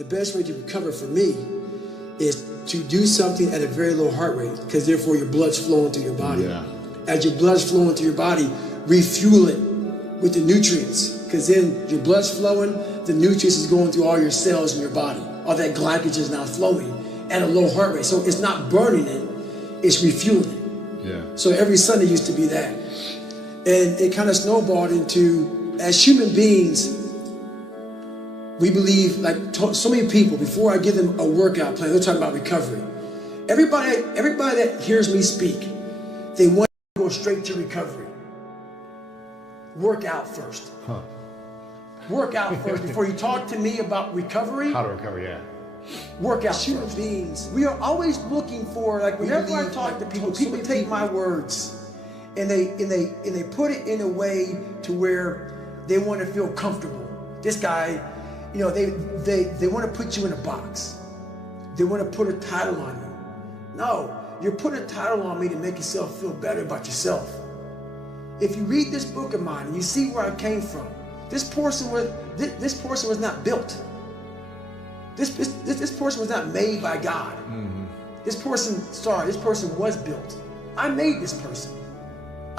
The best way to recover for me is to do something at a very low heart rate, because therefore your blood's flowing through your body. Yeah. As your blood's flowing through your body, refuel it with the nutrients, because then your blood's flowing, the nutrients is going through all your cells in your body. All that glycogen is now flowing at a low heart rate. So it's not burning it, it's refueling it. Yeah. So every Sunday used to be that. And it kind of snowballed into, as human beings, we believe, like so many people, before I give them a workout plan, they're talking about recovery. Everybody that hears me speak, they want to go straight to recovery. Work out first. Huh. Work out first before you talk to me about recovery. How to recover, yeah. Work out. Human beings, we are always looking for, like whenever I talk to people, people take my words and they put it in a way to where they want to feel comfortable. This guy, you know, they want to put you in a box. They want to put a title on you. No, you're putting a title on me to make yourself feel better about yourself. If you read this book of mine and you see where I came from, this person was not built. This person was not made by God. Mm-hmm. This person was built. I made this person.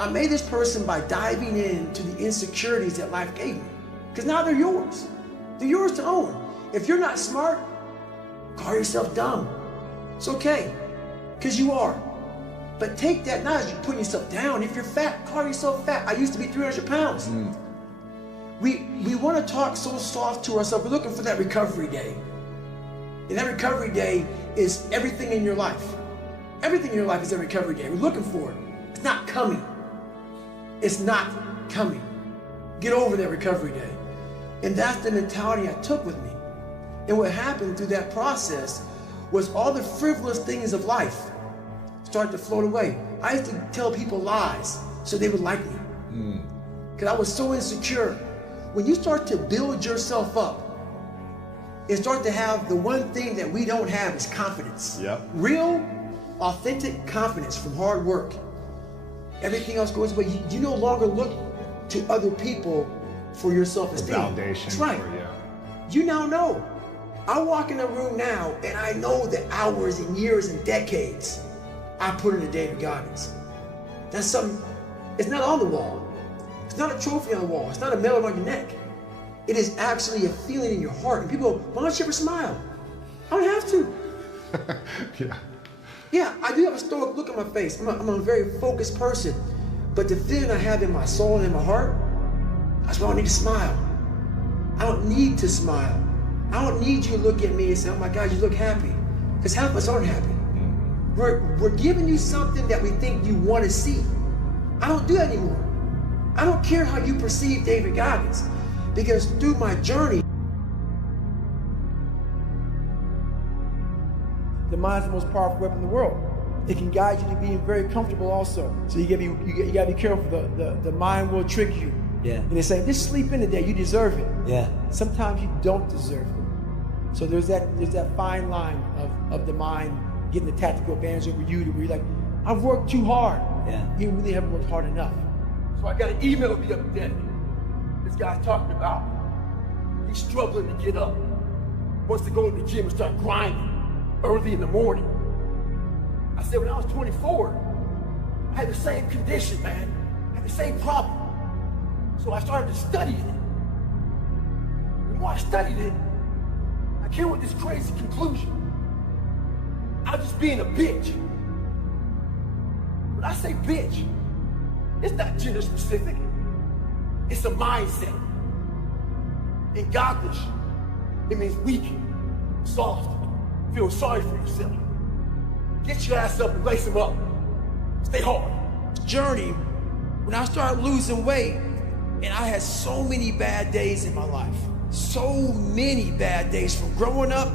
I made this person by diving into the insecurities that life gave me. Because now they're yours. They're yours to own. If you're not smart, call yourself dumb. It's okay, because you are. But take that not as you're putting yourself down. If you're fat, call yourself fat. I used to be 300 pounds. Mm. We want to talk so soft to ourselves. We're looking for that recovery day. And that recovery day is everything in your life. Everything in your life is a recovery day. We're looking for it. It's not coming. It's not coming. Get over that recovery day. And that's the mentality I took with me. And what happened through that process was all the frivolous things of life started to float away. I used to tell people lies so they would like me. Because I was so insecure. When you start to build yourself up and start to have the one thing that we don't have is confidence. Yep. Real, authentic confidence from hard work. Everything else goes away. You no longer look to other people for your self-esteem. Validation. That's right. Yeah. You now know. I walk in a room now and I know the hours and years and decades I put into David Goggins. That's something, it's not on the wall. It's not a trophy on the wall. It's not a medal on your neck. It is actually a feeling in your heart. And people go, why don't you ever smile? I don't have to. Yeah. Yeah, I do have a stoic look on my face. I'm a very focused person. But the feeling I have in my soul and in my heart, that's why I need to smile. I don't need to smile. I don't need you to look at me and say, oh my God, you look happy. Because half of us aren't happy. We're giving you something that we think you want to see. I don't do that anymore. I don't care how you perceive David Goggins, because through my journey, the mind's the most powerful weapon in the world. It can guide you to being very comfortable also. So you gotta be careful. The mind will trick you. Yeah. And they say, just sleep in today, you deserve it. Yeah. Sometimes you don't deserve it. So there's that fine line of the mind getting the tactical advantage over you, to where you're like, I've worked too hard. Yeah. You really haven't worked hard enough. So I got an email the other day. This guy's talking about he's struggling to get up. Wants to go to the gym and start grinding early in the morning. I said, when I was 24, I had the same condition, man. I had the same problem. So I started to study it. The more I studied it, I came with this crazy conclusion. I was just being a bitch. When I say bitch, it's not gender specific. It's a mindset. In Godlish, it means weak, soft, feel sorry for yourself. Get your ass up and lace them up. Stay hard. Journey, when I started losing weight, and I had so many bad days in my life. So many bad days from growing up,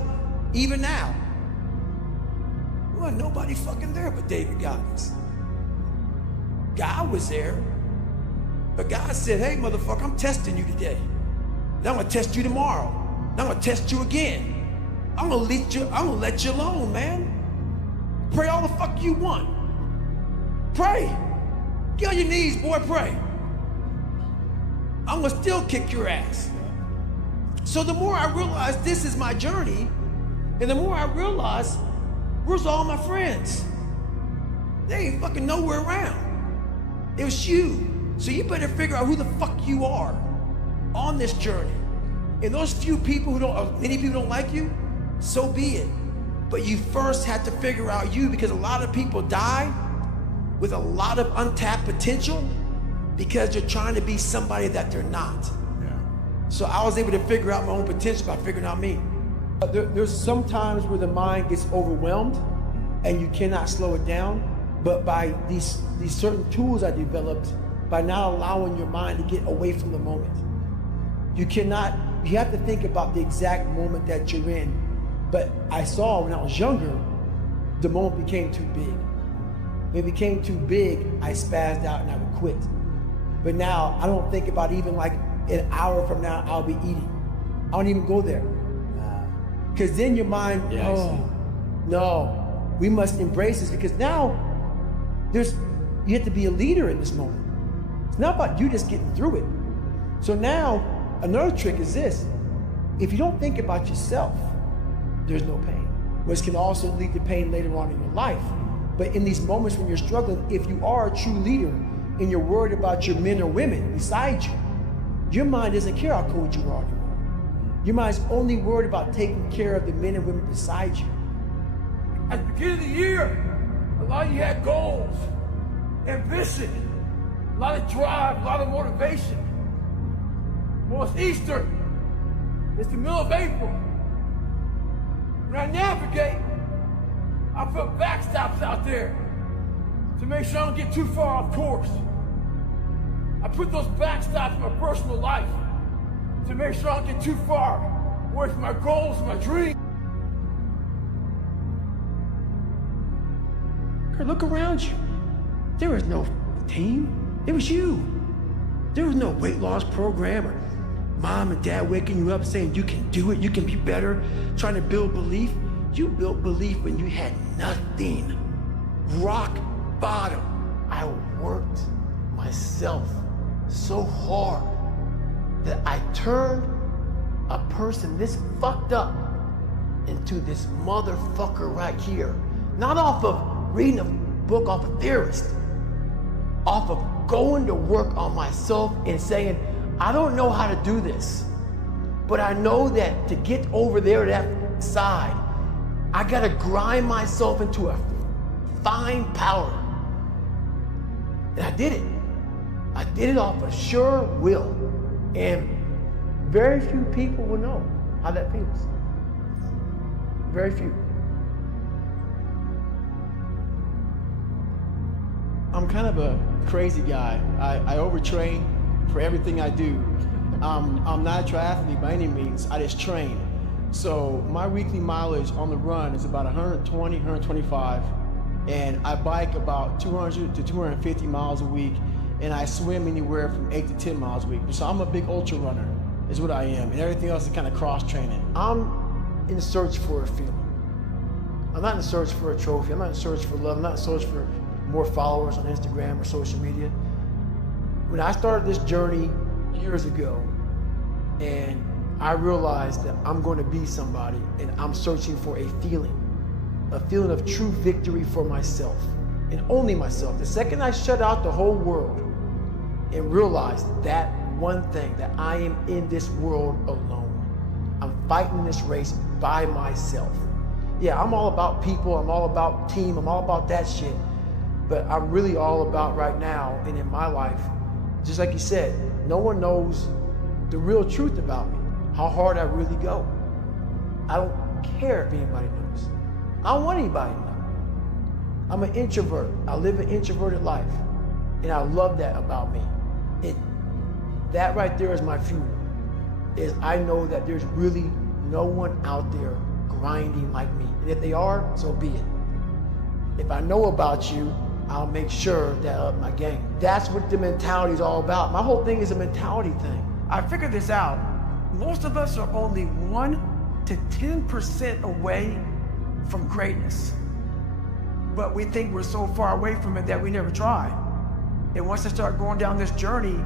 even now. Well, nobody fucking there but David Goggins. God was there, but God said, hey, motherfucker, I'm testing you today. And I'm gonna test you tomorrow. And I'm gonna test you again. I'm gonna let you alone, man. Pray all the fuck you want. Pray. Get on your knees, boy, pray. I'm gonna still kick your ass. So the more I realized this is my journey, and the more I realized, where's all my friends? They ain't fucking nowhere around. It was you. So you better figure out who the fuck you are on this journey. And those few people many people don't like you, so be it. But you first have to figure out you, because a lot of people die with a lot of untapped potential because they're trying to be somebody that they're not. Yeah. So I was able to figure out my own potential by figuring out me. There's some times where the mind gets overwhelmed and you cannot slow it down, but by these certain tools I developed, by not allowing your mind to get away from the moment. You have to think about the exact moment that you're in. But I saw when I was younger, the moment became too big. When it became too big, I spazzed out and I would quit. But now I don't think about even like an hour from now, I'll be eating. I don't even go there. Because then your mind, no, we must embrace this, because now you have to be a leader in this moment. It's not about you just getting through it. So now, another trick is this. If you don't think about yourself, there's no pain, which can also lead to pain later on in your life. But in these moments when you're struggling, if you are a true leader and you're worried about your men or women beside you, your mind doesn't care how cold you are anymore. Your mind's only worried about taking care of the men and women beside you. At the beginning of the year, a lot of you had goals, ambition, a lot of drive, a lot of motivation. Well, it's Easter. It's the middle of April. When I navigate, I put backstops out there to make sure I don't get too far off course. I put those backstops in my personal life to make sure I don't get too far away from my goals and my dreams. Look around you. There was no team. It was you. There was no weight loss program or mom and dad waking you up saying you can do it, you can be better, trying to build belief. You built belief when you had nothing. Rock bottom. I worked myself so hard that I turned a person this fucked up into this motherfucker right here. Not off of reading a book off a theorist, off of going to work on myself and saying, I don't know how to do this, but I know that to get over there to that side, I gotta grind myself into a fine powder. And I did it. I did it off of sure will. And very few people will know how that feels. Very few. I'm kind of a crazy guy. I overtrain for everything I do. I'm not a triathlete by any means. I just train. So my weekly mileage on the run is about 120, 125. And I bike about 200 to 250 miles a week. And I swim anywhere from 8 to 10 miles a week. So I'm a big ultra runner, is what I am. And everything else is kind of cross training. I'm in search for a feeling. I'm not in search for a trophy. I'm not in search for love. I'm not in search for more followers on Instagram or social media. When I started this journey years ago, and I realized that I'm going to be somebody, and I'm searching for a feeling of true victory for myself, and only myself. The second I shut out the whole world and realized that one thing, that I am in this world alone. I'm fighting this race by myself. Yeah, I'm all about people, I'm all about team, I'm all about that shit. But I'm really all about right now and in my life, just like you said, no one knows the real truth about me, how hard I really go. I don't care if anybody knows. I don't want anybody to know. I'm an introvert. I live an introverted life. And I love that about me. That right there is my fuel. Is I know that there's really no one out there grinding like me. And if they are, so be it. If I know about you, I'll make sure that I up my game. That's what the mentality is all about. My whole thing is a mentality thing. I figured this out. Most of us are only 1 to 10% away from greatness. But we think we're so far away from it that we never try. And once I started going down this journey,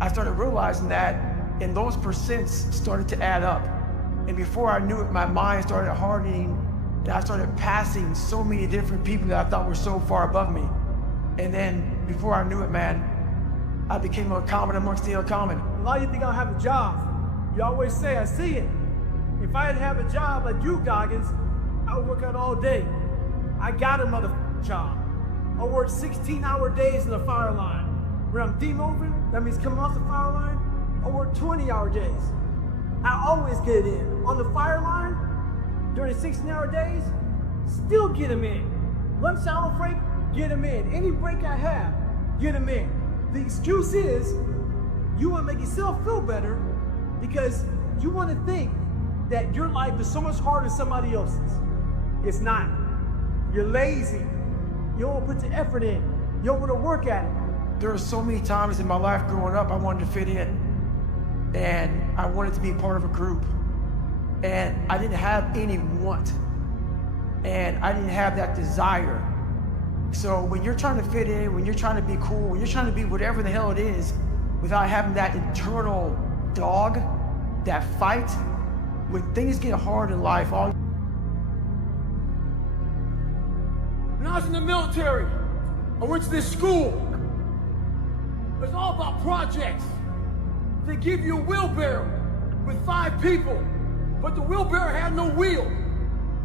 I started realizing that And those percents started to add up. And before I knew it, my mind started hardening, and I started passing so many different people that I thought were so far above me. And then before I knew it, man, I became a common amongst the uncommon. A lot of you think I don't have a job. You always say, I see it. If I didn't have a job like you, Goggins, I would work out all day. I got a motherfucking job. I work 16-hour days in the fire line. When I'm demoting, that means coming off the fire line, I work 20-hour days. I always get it in. On the fire line, during 16-hour days, still get them in. Lunch hour break, get them in. Any break I have, get them in. The excuse is, you want to make yourself feel better because you want to think that your life is so much harder than somebody else's. It's not. You're lazy. You don't want to put the effort in. You don't want to work at it. There were so many times in my life growing up I wanted to fit in. And I wanted to be part of a group. And I didn't have any want. And I didn't have that desire. So when you're trying to fit in, when you're trying to be cool, when you're trying to be whatever the hell it is, without having that internal dog, that fight, when things get hard in life, When I was in the military, I went to this school. It was all about projects. They give you a wheelbarrow with 5 people, but the wheelbarrow had no wheel.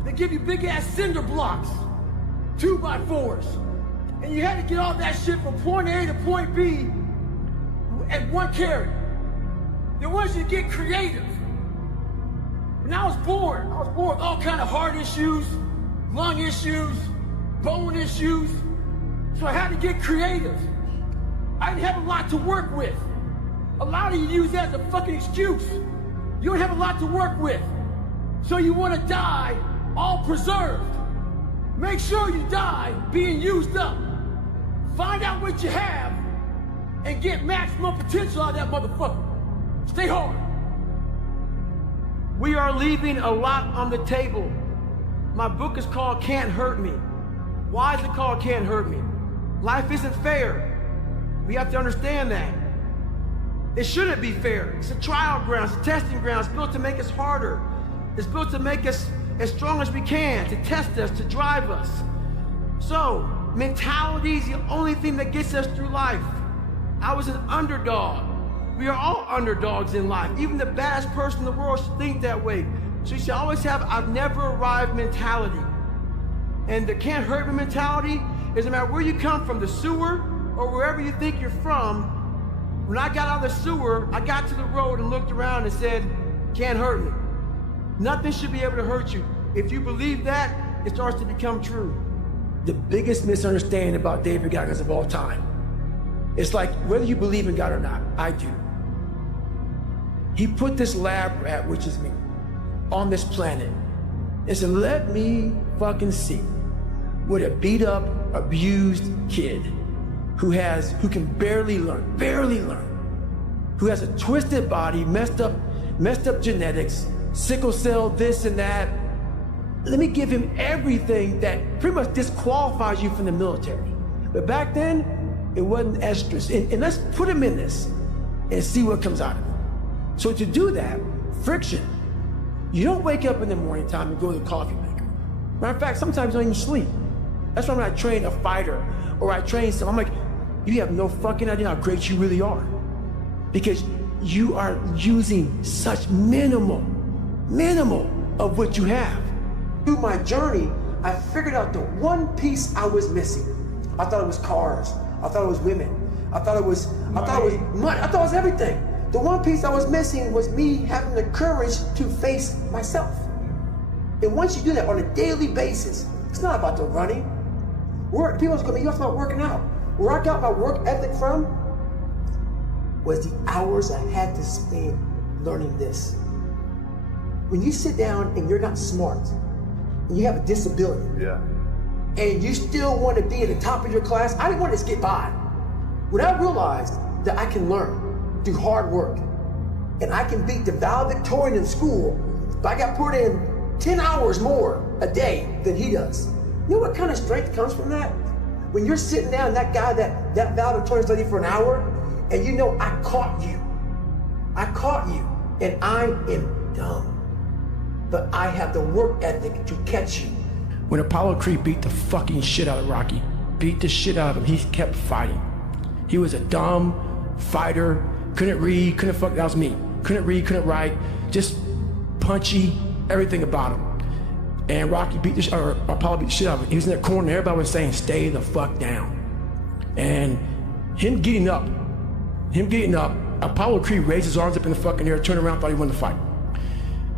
They give you big ass cinder blocks, 2x4s, and you had to get all that shit from point A to point B at one carry. They wanted you to get creative. When I was born with all kind of heart issues, lung issues, bone issues, so I had to get creative. I didn't have a lot to work with. A lot of you use that as a fucking excuse. You don't have a lot to work with. So you want to die all preserved. Make sure you die being used up. Find out what you have and get maximum potential out of that motherfucker. Stay hard. we are leaving a lot on the table. My book is called Can't Hurt Me. Why is it called Can't Hurt Me? Life isn't fair. We have to understand that. It shouldn't be fair. It's a trial ground, it's a testing ground. It's built to make us harder. It's built to make us as strong as we can, to test us, to drive us. So, mentality is the only thing that gets us through life. I was an underdog. We are all underdogs in life. Even the baddest person in the world should think that way. So you should always have I've never arrived mentality. And the can't hurt me mentality is no matter where you come from, the sewer or wherever you think you're from. When I got out of the sewer, I got to the road and looked around and said, can't hurt me. Nothing should be able to hurt you. If you believe that, it starts to become true. The biggest misunderstanding about David Goggins of all time, it's like whether you believe in God or not, I do. He put this lab rat, which is me, on this planet and said, let me fucking see what a beat up, abused kid who can barely learn, who has a twisted body, messed up genetics, sickle cell, this and that. Let me give him everything that pretty much disqualifies you from the military. But back then, it wasn't estrus. And let's put him in this and see what comes out of it. So to do that, friction, you don't wake up in the morning time and go to the coffee maker. Matter of fact, sometimes you don't even sleep. That's why when I train a fighter or I train someone, I'm like, you have no fucking idea how great you really are. Because you are using such minimal of what you have. Through my journey, I figured out the one piece I was missing. I thought it was cars. I thought it was women. I thought it was money. I thought it was everything. The one piece I was missing was me having the courage to face myself. And once you do that on a daily basis, it's not about the running. People's gonna be about working out. Where I got my work ethic from was the hours I had to spend learning this. When you sit down and you're not smart, and you have a disability, and you still want to be at the top of your class, I didn't want to just get by. When I realized that I can learn through hard work, and I can beat the valedictorian in school, but I got put in 10 hours more a day than he does. You know what kind of strength comes from that? When you're sitting down, that guy, that valedictorian studied for an hour, and you know I caught you. I caught you, and I am dumb. But I have the work ethic to catch you. When Apollo Creed beat the fucking shit out of Rocky, beat the shit out of him, he kept fighting. He was a dumb fighter, couldn't read, couldn't fuck, that was me. Couldn't read, couldn't write, just punchy, everything about him. And Rocky beat the or Apollo beat the shit out of him. He was in that corner, everybody was saying, stay the fuck down. And him getting up, Apollo Creed raised his arms up in the fucking air, turned around, thought he won the fight.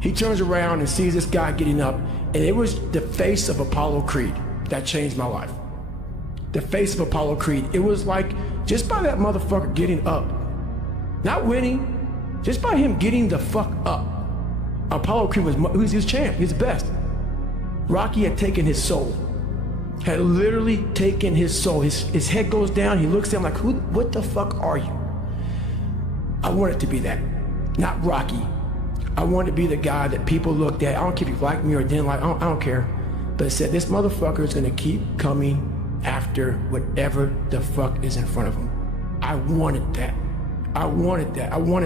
He turns around and sees this guy getting up, and it was the face of Apollo Creed that changed my life. The face of Apollo Creed. It was like, just by that motherfucker getting up, not winning, just by him getting the fuck up, Apollo Creed was his champ, he's the best. Rocky had taken his soul, had literally taken his soul. His head goes down, he looks at him like, what the fuck are you? I wanted to be that, not Rocky. I wanted to be the guy that people looked at, I don't care if you liked me or didn't like, I don't care, but said, this motherfucker is gonna keep coming after whatever the fuck is in front of him. I wanted that. I wanted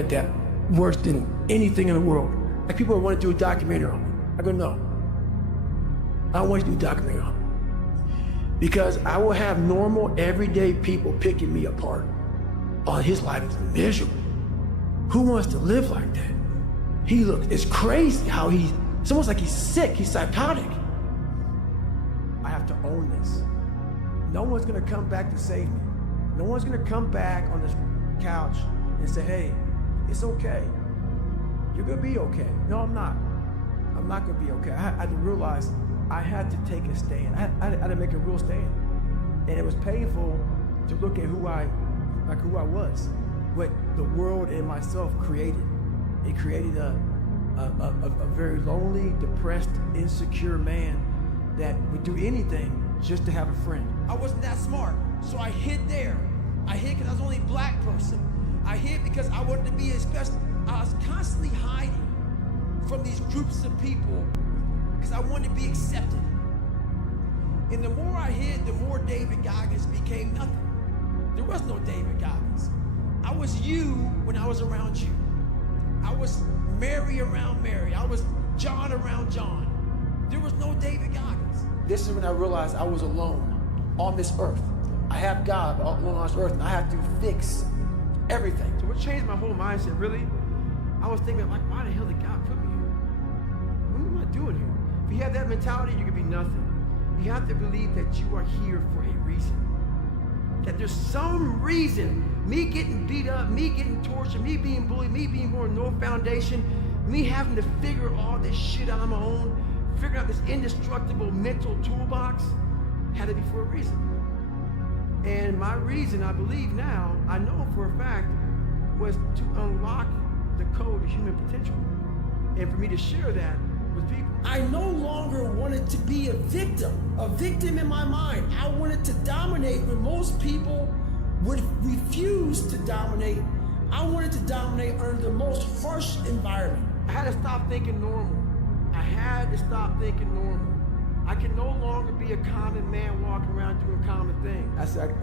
that worse than anything in the world. Like people want to do a documentary on me. I go, no. I don't want you to do a documentary on me. Because I will have normal, everyday people picking me apart. Oh, his life is miserable. Who wants to live like that? It's crazy how it's almost like he's sick, he's psychotic. I have to own this. No one's gonna come back to save me. No one's gonna come back on this couch and say, hey, it's okay. You're gonna be okay. No, I'm not. I'm not gonna be okay. I had to realize I had to take a stand. I had to make a real stand. And it was painful to look at who I was, what the world and myself created. It created a very lonely, depressed, insecure man that would do anything just to have a friend. I wasn't that smart, so I hid there. I hid because I was only a black person. I hid because I wanted to be special. I was constantly hiding from these groups of people because I wanted to be accepted. And the more I hid, the more David Goggins became nothing. There was no David Goggins. I was you when I was around you. I was Mary around Mary. I was John around John. There was no David Goggins. This is when I realized I was alone on this earth. I have God alone on this earth, and I have to fix everything. So what changed my whole mindset, really? I was thinking, like, why the hell did God put me here? What am I doing here? If you have that mentality, you could be nothing. You have to believe that you are here for a reason. That there's some reason, me getting beat up, me getting tortured, me being bullied, me being born with no foundation, me having to figure all this shit out on my own, figuring out this indestructible mental toolbox, had to be for a reason. And my reason, I believe now, I know for a fact, was to unlock the code of human potential. And for me to share that with people. I no longer wanted to be a victim in my mind. I wanted to dominate when most people would refuse to dominate. I wanted to dominate under the most harsh environment. I had to stop thinking normal. I had to stop thinking normal. I can no longer be a common man walking around doing common things. I said,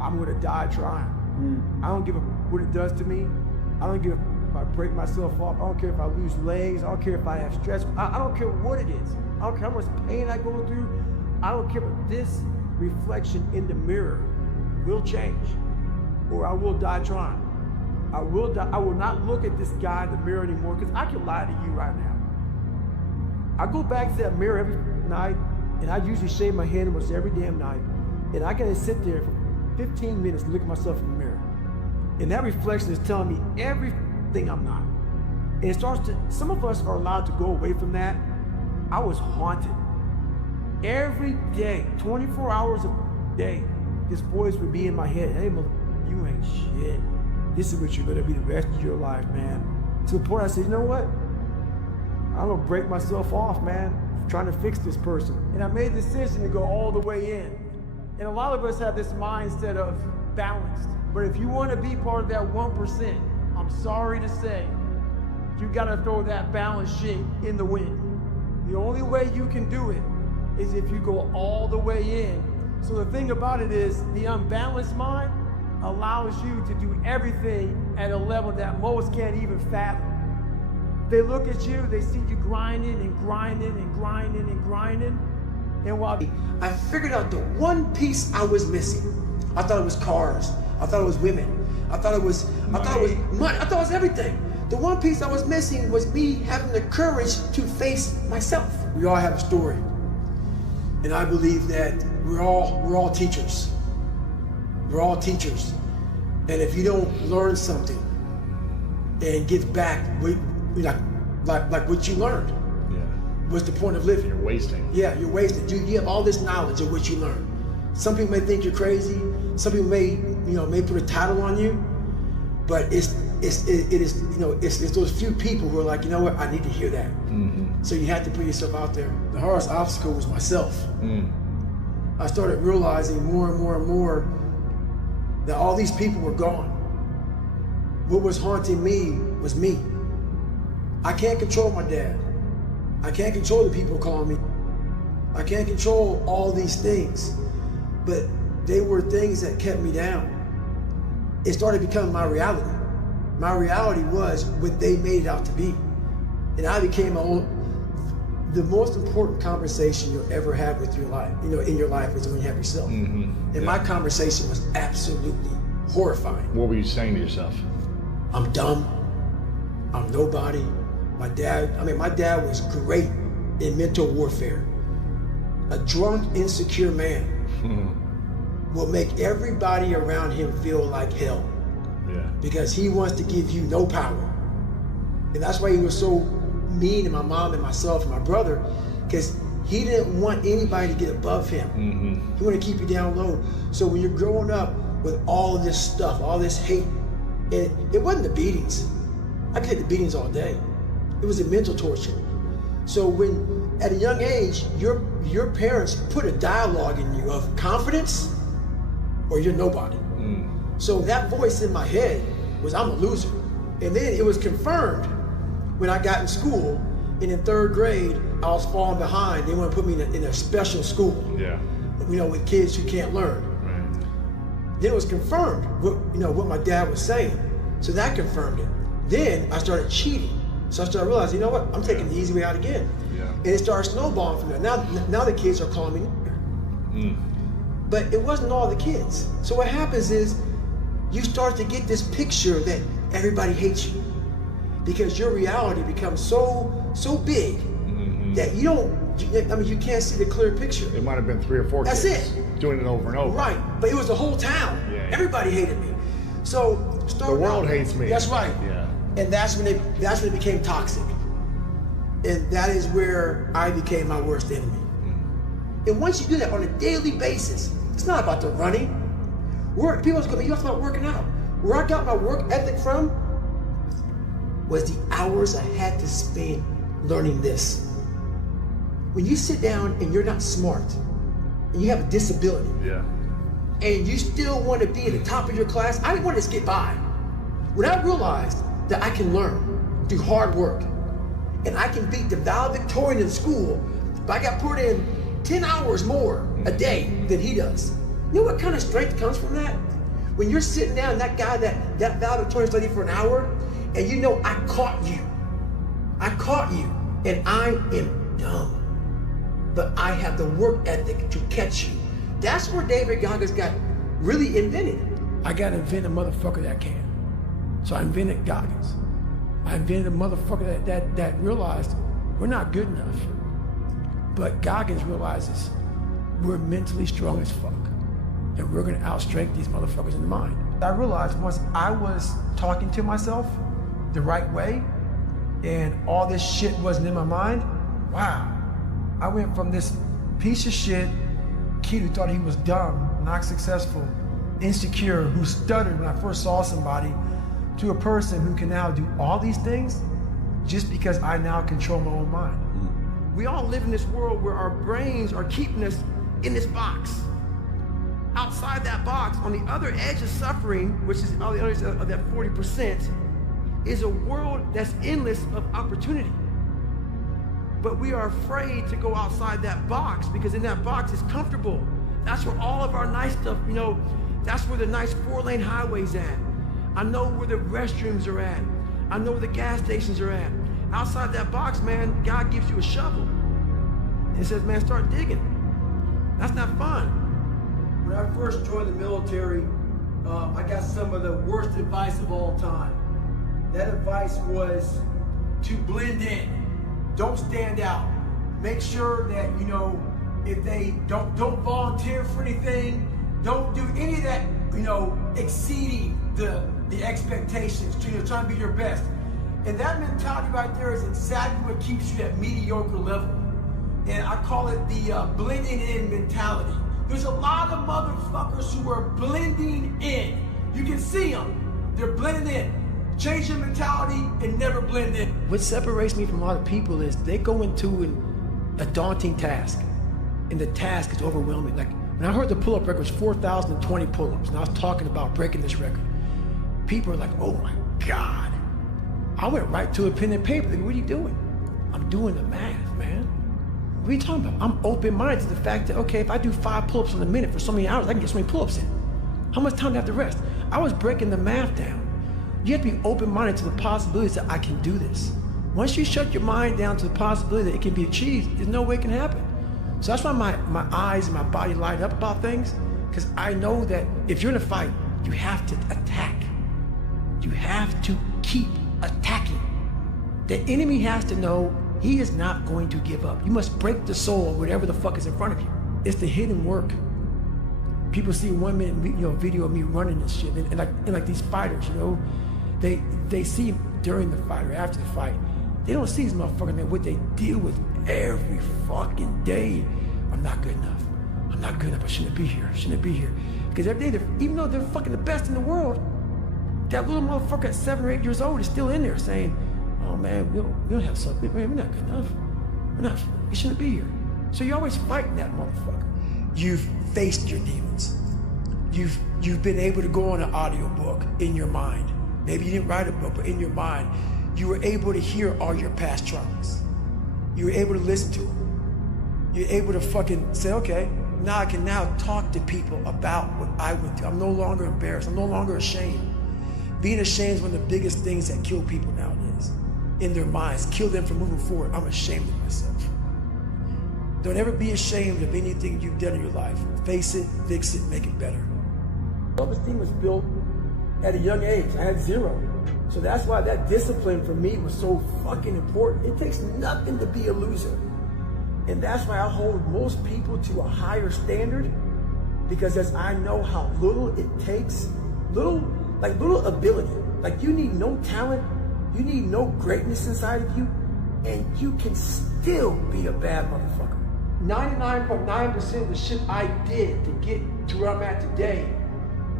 I'm gonna die trying. I don't give a what it does to me. I don't give a if I break myself off. I don't care if I lose legs. I don't care if I have stress. I don't care what it is. I don't care how much pain I go through. I don't care, but this reflection in the mirror will change, or I will die trying. I will die. I will not look at this guy in the mirror anymore, because I can lie to you right now. I go back to that mirror every night, and I usually shave my head almost every damn night, and I gotta sit there for 15 minutes and look at myself in the mirror. And that reflection is telling me everything I'm not. And it starts to, some of us are allowed to go away from that. I was haunted. Every day, 24 hours a day, this voice would be in my head, hey, mother, you ain't shit. This is what you're gonna be the rest of your life, man. To the point I said, you know what? I'm gonna break myself off, man, trying to fix this person. And I made the decision to go all the way in. And a lot of us have this mindset of balanced. But if you want to be part of that 1%, I'm sorry to say, you gotta throw that balanced shit in the wind. The only way you can do it is if you go all the way in. So the thing about it is, the unbalanced mind allows you to do everything at a level that most can't even fathom. They look at you, they see you grinding and grinding and grinding and grinding, and while I figured out the one piece I was missing. I thought it was cars. I thought it was women. I thought it was money. I thought it was everything. The one piece I was missing was me having the courage to face myself. We all have a story. And I believe that we're all teachers. We're all teachers. And if you don't learn something and get back like what you learned, what's the point of living? You're wasting. Yeah, you're wasting. You have all this knowledge of what you learned. Some people may think you're crazy. Some people may put a title on you, but it is those few people who are like, you know what, I need to hear that. Mm-hmm. So you have to put yourself out there. The hardest obstacle was myself. I started realizing more and more and more that all these people were gone. What was haunting me was me. I can't control my dad. I can't control the people calling me. I can't control all these things, but they were things that kept me down. It started becoming my reality. My reality was what they made it out to be. And I became the most important conversation you'll ever have with your life, in your life, is when you have yourself. Mm-hmm. And my conversation was absolutely horrifying. What were you saying to yourself? I'm dumb. I'm nobody. My dad was great in mental warfare. A drunk, insecure man will make everybody around him feel like hell. Yeah. Because he wants to give you no power. And that's why he was so mean to my mom and myself and my brother, because he didn't want anybody to get above him. Mm-hmm. He wanted to keep you down low. So when you're growing up with all of this stuff, all this hate, and it wasn't the beatings. I could hit the beatings all day. It was a mental torture. So when, at a young age, your parents put a dialogue in you of confidence or you're nobody. So that voice in my head was, I'm a loser. And then it was confirmed when I got in school, and in third grade, I was falling behind. They want to put me in a special school, with kids who can't learn. Right. Then it was confirmed what my dad was saying. So that confirmed it. Then I started cheating. So I started realizing, you know what, I'm taking the easy way out again. Yeah. And it started snowballing from there. Now the kids are calling me. But it wasn't all the kids. So what happens is, you start to get this picture that everybody hates you, because your reality becomes so big that you can't see the clear picture. It might have been 3 or 4 That's kids it. Doing it over and over. Right, but it was the whole town. Yeah. Everybody hated me. So the world hates me. That's right. Yeah. And that's when it became toxic. And that is where I became my worst enemy. And once you do that on a daily basis, it's not about the running. People's going to be, you talk about working out. Where I got my work ethic from was the hours I had to spend learning this. When you sit down and you're not smart, and you have a disability, and you still want to be at the top of your class, I didn't want to just get by. When I realized that I can learn through hard work, and I can beat the valedictorian in school, but I got put in 10 hours more a day than he does. You know what kind of strength comes from that? When you're sitting down, that guy that valedictorian studied for an hour, and you know I caught you, and I am dumb, but I have the work ethic to catch you. That's where David Goggins got really invented. I got to invent a motherfucker that can. So I invented Goggins. I invented a motherfucker that realized we're not good enough. But Goggins realizes we're mentally strong as fuck, and we're gonna outstrength these motherfuckers in the mind. I realized once I was talking to myself the right way, and all this shit wasn't in my mind, wow. I went from this piece of shit kid who thought he was dumb, not successful, insecure, who stuttered when I first saw somebody, to a person who can now do all these things just because I now control my own mind. We all live in this world where our brains are keeping us in this box. Outside that box, on the other edge of suffering, which is on the other edge of that 40%, is a world that's endless of opportunity. But we are afraid to go outside that box, because in that box is comfortable. That's where all of our nice stuff, That's where the nice 4-lane highway's at. I know where the restrooms are at. I know where the gas stations are at. Outside that box, man, God gives you a shovel and says, man, start digging. That's not fun. When I first joined the military, I got some of the worst advice of all time. That advice was to blend in. Don't stand out. Make sure that, you know, if they don't volunteer for anything, don't do any of that, you know, exceeding the expectations, trying to be your best. And that mentality right there is exactly what keeps you at mediocre level. And I call it the blending in mentality. There's a lot of motherfuckers who are blending in. You can see them. They're blending in. Change your mentality and never blend in. What separates me from a lot of people is they go into a daunting task, and the task is overwhelming. Like when I heard the pull-up record was 4,020 pull-ups, and I was talking about breaking this record, people are like, oh my God. I went right to a pen and paper. Like, what are you doing? I'm doing the math, man. What are you talking about? I'm open-minded to the fact that, okay, if I do 5 pull-ups in a minute for so many hours, I can get so many pull-ups in. How much time do I have to rest? I was breaking the math down. You have to be open-minded to the possibilities that I can do this. Once you shut your mind down to the possibility that it can be achieved, there's no way it can happen. So that's why my eyes and my body light up about things, because I know that if you're in a fight, you have to attack. You have to keep attacking. The enemy has to know he is not going to give up. You must break the soul of whatever the fuck is in front of you. It's the hidden work. People see 1 minute, video of me running and shit, and like these fighters, they see during the fight or after the fight. They don't see these motherfuckers, man, what they deal with every fucking day. I'm not good enough. I'm not good enough. I shouldn't be here. Shouldn't be here. Because every day, even though they're fucking the best in the world, that little motherfucker at 7 or 8 years old is still in there saying, oh man, we don't have something. Man, we're not good enough. We shouldn't be here. So you're always fighting that motherfucker. You've faced your demons. You've been able to go on an audiobook in your mind. Maybe you didn't write a book, but in your mind, you were able to hear all your past traumas. You were able to listen to them. You're able to fucking say, okay, now I can now talk to people about what I went through. I'm no longer embarrassed. I'm no longer ashamed. Being ashamed is one of the biggest things that kill people nowadays. In their minds, kill them from moving forward. I'm ashamed of myself. Don't ever be ashamed of anything you've done in your life. Face it, fix it, make it better. Self-esteem was built at a young age. I had 0. So that's why that discipline for me was so fucking important. It takes nothing to be a loser. And that's why I hold most people to a higher standard, because as I know how little it takes, little ability. Like you need no talent, you need no greatness inside of you, and you can still be a bad motherfucker. 99.9% of the shit I did to get to where I'm at today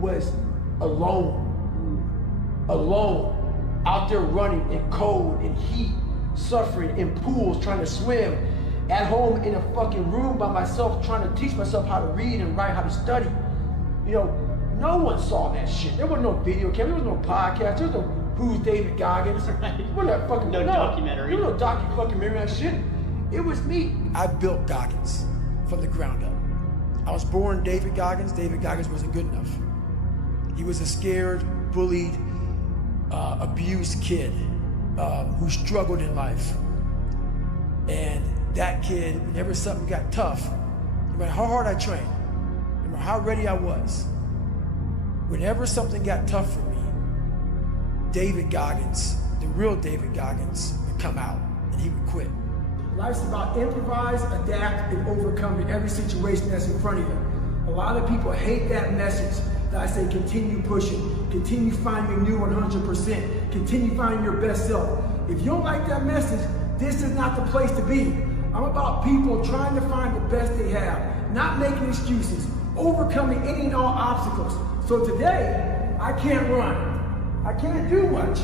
was alone. Out there running in cold and heat, suffering in pools, trying to swim, at home in a fucking room by myself, trying to teach myself how to read and write, how to study. No one saw that shit. There wasn't no video camera, there was no podcast, there was no Who's David Goggins. Right. There wasn't no documentary. There was no documentary on that shit. It was me. I built Goggins from the ground up. I was born David Goggins. David Goggins wasn't good enough. He was a scared, bullied, abused kid who struggled in life. And that kid, whenever something got tough, no matter how hard I trained, no matter how ready I was, whenever something got tough for me, David Goggins, the real David Goggins, would come out and he would quit. Life's about improvise, adapt, and overcome in every situation that's in front of you. A lot of people hate that message that I say continue pushing, continue finding your new 100%, continue finding your best self. If you don't like that message, this is not the place to be. I'm about people trying to find the best they have, not making excuses, overcoming any and all obstacles. So today, I can't run. I can't do much,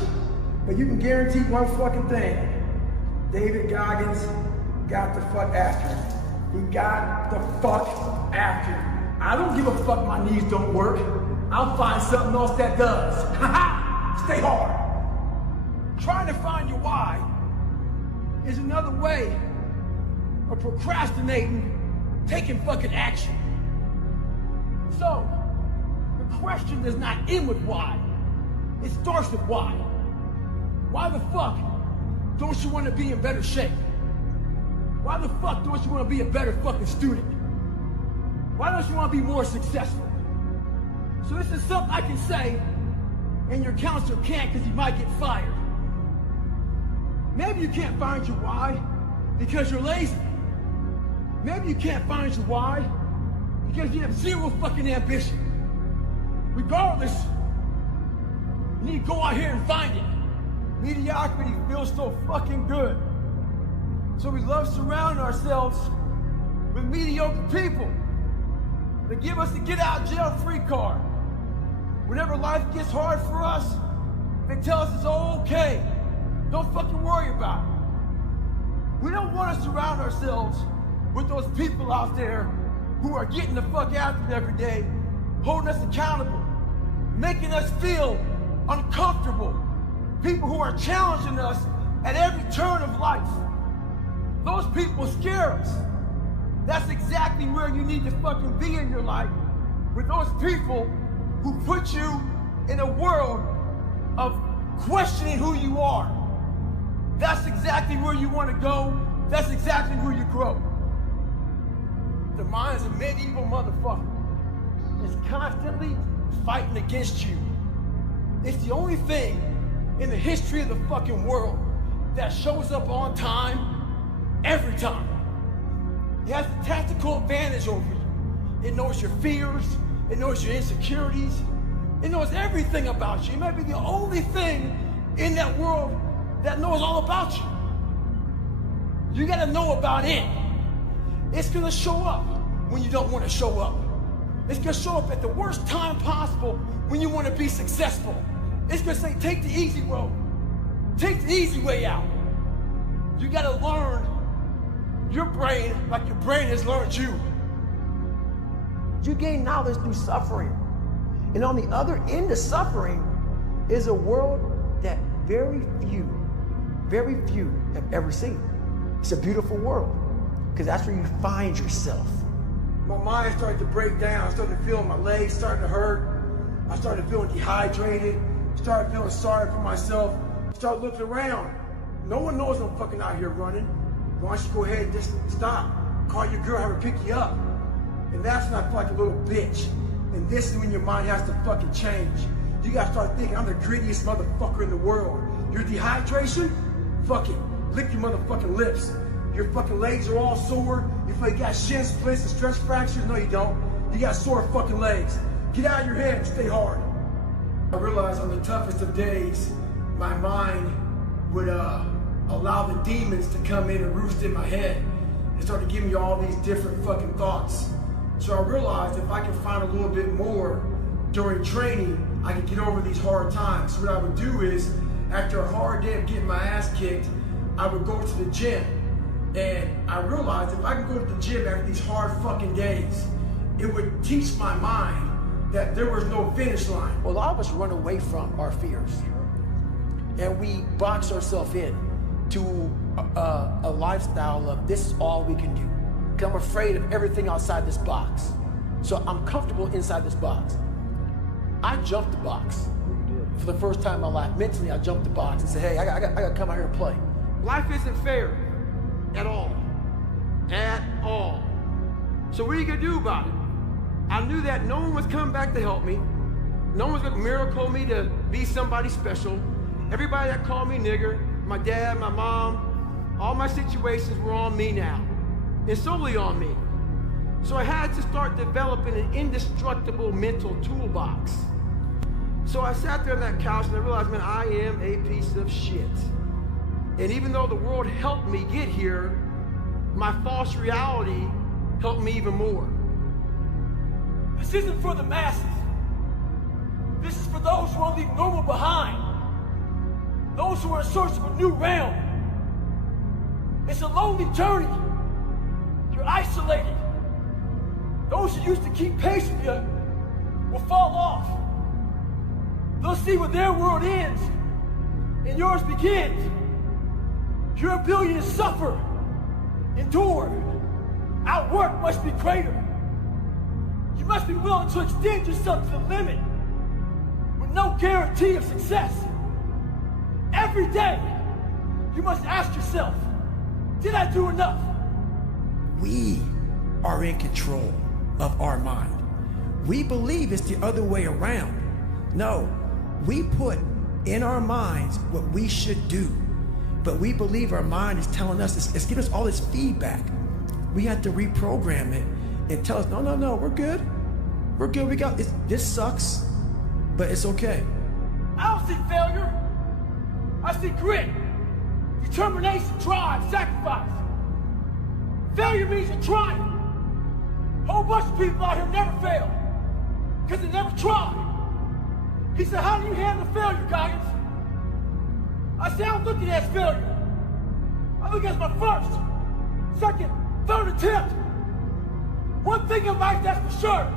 but you can guarantee one fucking thing. David Goggins got the fuck after him. He got the fuck after him. I don't give a fuck my knees don't work. I'll find something else that does. Stay hard. Trying to find your why is another way of procrastinating, taking fucking action. So, the question does not end with why. It starts with why. Why the fuck don't you want to be in better shape? Why the fuck don't you want to be a better fucking student? Why don't you want to be more successful? So this is something I can say, and your counselor can't because he might get fired. Maybe you can't find your why because you're lazy. Maybe you can't find your why because you have zero fucking ambition. Regardless, you need to go out here and find it. Mediocrity feels so fucking good. So we love surrounding ourselves with mediocre people that give us the get out of jail free card. Whenever life gets hard for us, they tell us it's all okay. Don't fucking worry about it. We don't want to surround ourselves with those people out there who are getting the fuck after it every day, holding us accountable, making us feel uncomfortable. People who are challenging us at every turn of life. Those people scare us. That's exactly where you need to fucking be in your life, with those people who put you in a world of questioning who you are. That's exactly where you want to go. That's exactly where you grow. The mind's a medieval motherfucker. It's constantly fighting against you. It's the only thing in the history of the fucking world that shows up on time, every time. It has a tactical advantage over you. It knows your fears, it knows your insecurities, it knows everything about you. It may be the only thing in that world that knows all about you. You gotta know about it. It's gonna show up when you don't wanna show up. It's gonna show up at the worst time possible when you wanna be successful. It's gonna say, take the easy road. Take the easy way out. You gotta learn your brain like your brain has learned you. You gain knowledge through suffering. And on the other end of suffering is a world that very few have ever seen. It's a beautiful world, because that's where you find yourself. My mind started to break down. I started feeling my legs starting to hurt. I started feeling dehydrated. Started feeling sorry for myself. Started looking around. No one knows I'm fucking out here running. Why don't you go ahead and just stop? Call your girl, have her pick you up. And that's when I feel like a little bitch. And this is when your mind has to fucking change. You gotta start thinking, I'm the grittiest motherfucker in the world. Your dehydration? Fuck it. Lick your motherfucking lips. Your fucking legs are all sore. You feel like you got shin splits and stress fractures? No, you don't. You got sore fucking legs. Get out of your head and stay hard. I realized on the toughest of days, my mind would allow the demons to come in and roost in my head and start to give me all these different fucking thoughts. So I realized if I could find a little bit more during training, I could get over these hard times. So what I would do is, after a hard day of getting my ass kicked, I would go to the gym. And I realized if I could go to the gym after these hard fucking days, it would teach my mind that there was no finish line. Well, a lot of us run away from our fears. And we box ourselves in to a lifestyle of this is all we can do. Because I'm afraid of everything outside this box. So I'm comfortable inside this box. I jumped the box. For the first time in my life, mentally I jumped the box and said, hey, I got to come out here and play. Life isn't fair at all. At all. So what are you going to do about it? I knew that no one was coming back to help me. No one was going to miracle me to be somebody special. Everybody that called me nigger, my dad, my mom, all my situations were on me now. And solely on me. So I had to start developing an indestructible mental toolbox. So I sat there on that couch and I realized, man, I am a piece of shit. And even though the world helped me get here, my false reality helped me even more. This isn't for the masses. This is for those who want to leave normal behind. Those who are in search of a new realm. It's a lonely journey. You're isolated. Those who used to keep pace with you will fall off. They'll see where their world ends and yours begins. Your ability to suffer, endure, outwork must be greater. You must be willing to extend yourself to the limit. with no guarantee of success. Every day, you must ask yourself, did I do enough? We are in control of our mind. We believe it's the other way around. No, we put in our minds what we should do, but we believe our mind is telling us, it's giving us all this feedback. We have to reprogram it and tell us, no, we're good. We're good, we got this. This sucks, but it's okay. I don't see failure. I see grit, determination, drive, sacrifice. Failure means you're trying. A whole bunch of people out here never fail because they never tried. He said, how do you handle failure, Goggins? I said, I don't look at it as failure. I look at it as my first, second, third attempt. One thing in life that's for sure.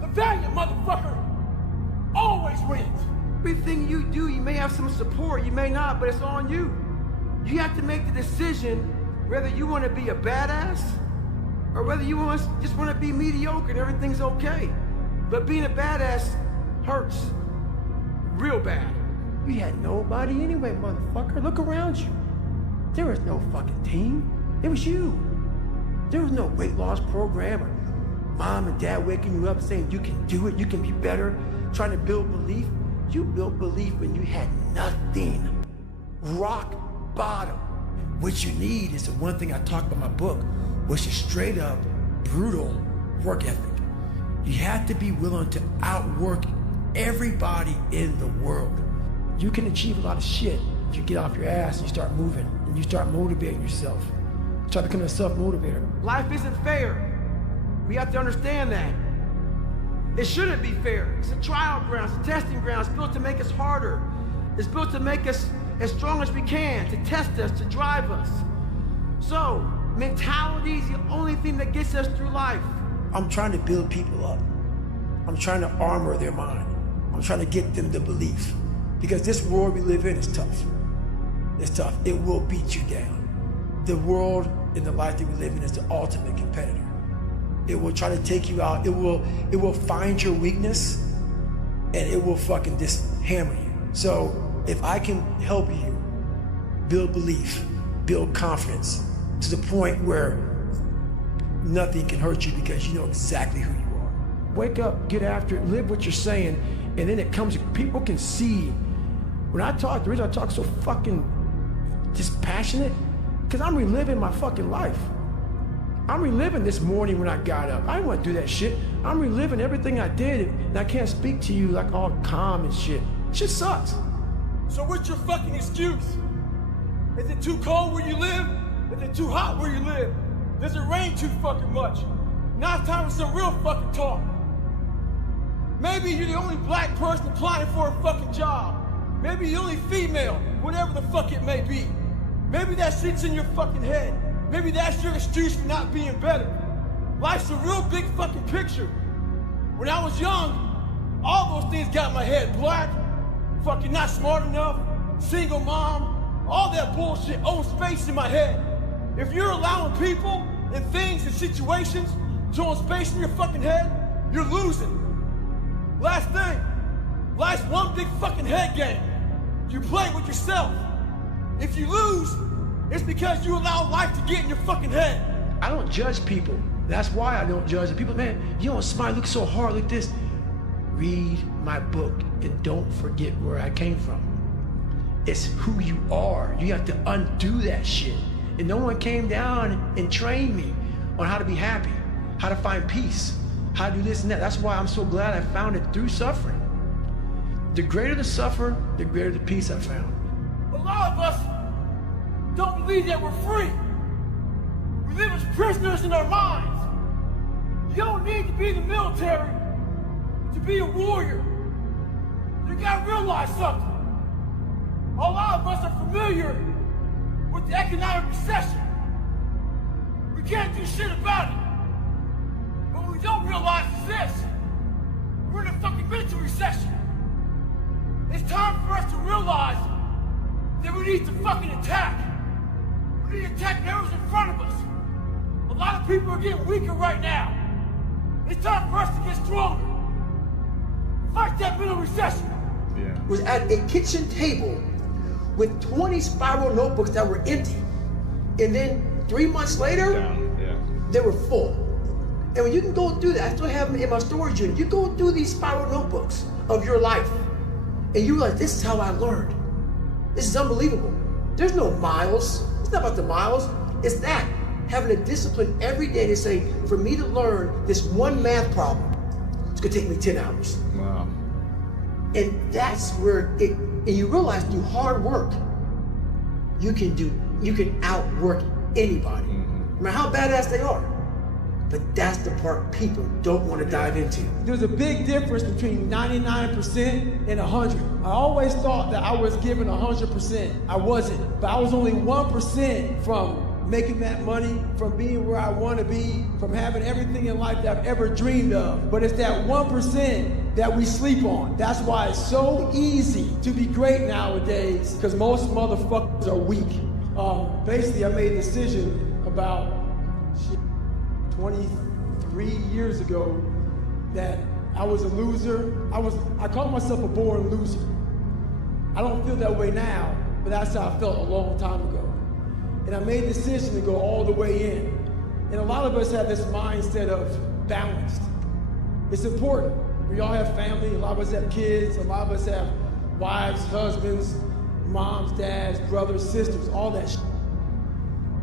The valiant motherfucker always wins. Everything you do, you may have some support, you may not, but it's on you. You have to make the decision whether you want to be a badass or whether you just want to be mediocre and everything's okay. But being a badass hurts real bad. You had nobody anyway, motherfucker. Look around you. There was no fucking team. It was you. There was no weight loss program or mom and dad waking you up saying you can do it, you can be better, trying to build belief. You built belief when you had nothing. Rock bottom. What you need is the one thing I talk about in my book, which is straight up, brutal work ethic. You have to be willing to outwork everybody in the world. You can achieve a lot of shit if you get off your ass and you start moving and you start motivating yourself. Start becoming a self-motivator. Life isn't fair. We have to understand that. It shouldn't be fair. It's a trial ground, it's a testing ground. It's built to make us harder. It's built to make us as strong as we can, to test us, to drive us. So, mentality is the only thing that gets us through life. I'm trying to build people up. I'm trying to armor their mind. I'm trying to get them the belief. Because this world we live in is tough. It's tough. It will beat you down. The world and the life that we live in is the ultimate competitor. It will try to take you out. It will find your weakness and it will fucking just hammer you. So if I can help you build belief, build confidence to the point where nothing can hurt you because you know exactly who you are. Wake up, get after it, live what you're saying, and then it comes, people can see. When I talk, the reason I talk so fucking just passionate, because I'm reliving my fucking life. I'm reliving this morning when I got up. I didn't want to do that shit. I'm reliving everything I did, and I can't speak to you like all calm and shit. Shit sucks. So what's your fucking excuse? Is it too cold where you live? Is it too hot where you live? Does it rain too fucking much? Now it's time for some real fucking talk. Maybe you're the only black person applying for a fucking job. Maybe you're the only female, whatever the fuck it may be. Maybe that shit's in your fucking head. Maybe that's your excuse for not being better. Life's a real big fucking picture. When I was young, all those things got in my head. Black, fucking not smart enough, single mom, all that bullshit owns space in my head. If you're allowing people and things and situations to own space in your fucking head, you're losing. Last thing, life's one big fucking head game. You play with yourself. If you lose, it's because you allow life to get in your fucking head. I don't judge people. That's why I don't judge people. Man, you don't smile, look so hard, look this. Read my book and don't forget where I came from. It's who you are. You have to undo that shit. And no one came down and trained me on how to be happy, how to find peace, how to do this and that. That's why I'm so glad I found it through suffering. The greater the suffer, the greater the peace I found. A lot of us don't believe that we're free. We live as prisoners in our minds. You don't need to be in the military to be a warrior. You gotta realize something. A lot of us are familiar with the economic recession. We can't do shit about it. But what we don't realize is this. We're in a fucking mental recession. It's time for us to realize that we need to fucking attack. We need to attack whatever's in front of us. A lot of people are getting weaker right now. It's time for us to get stronger. Fight that middle recession. Yeah. Was at a kitchen table with 20 spiral notebooks that were empty. And then 3 months later, they were full. And when you can go through that, I still have them in my storage unit. You go through these spiral notebooks of your life, and you realize this is how I learned. This is unbelievable. There's no miles. It's not about the miles. It's that, having a discipline every day to say, for me to learn this one math problem, it's gonna take me 10 hours. Wow. And that's where and you realize through hard work, you can outwork anybody, no matter how badass they are. But that's the part people don't want to dive into. There's a big difference between 99% and 100. I always thought that I was given 100%. I wasn't, but I was only 1% from making that money, from being where I want to be, from having everything in life that I've ever dreamed of. But it's that 1% that we sleep on. That's why it's so easy to be great nowadays, because most motherfuckers are weak. Basically, I made a decision about 23 years ago that I was a loser. I called myself a born loser. I don't feel that way now, but that's how I felt a long time ago. And I made a decision to go all the way in. And a lot of us have this mindset of balanced. It's important. We all have family, a lot of us have kids, a lot of us have wives, husbands, moms, dads, brothers, sisters, all that shit.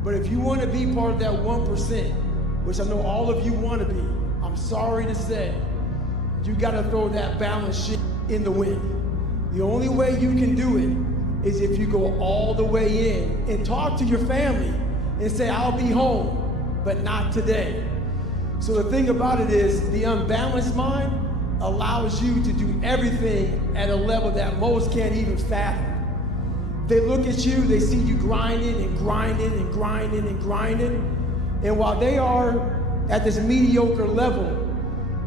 But if you want to be part of that 1%, which I know all of you want to be, I'm sorry to say, you got to throw that balance shit in the wind. The only way you can do it is if you go all the way in and talk to your family and say, I'll be home, but not today. So the thing about it is, the unbalanced mind allows you to do everything at a level that most can't even fathom. They look at you, they see you grinding and grinding and grinding and grinding, and while they are at this mediocre level,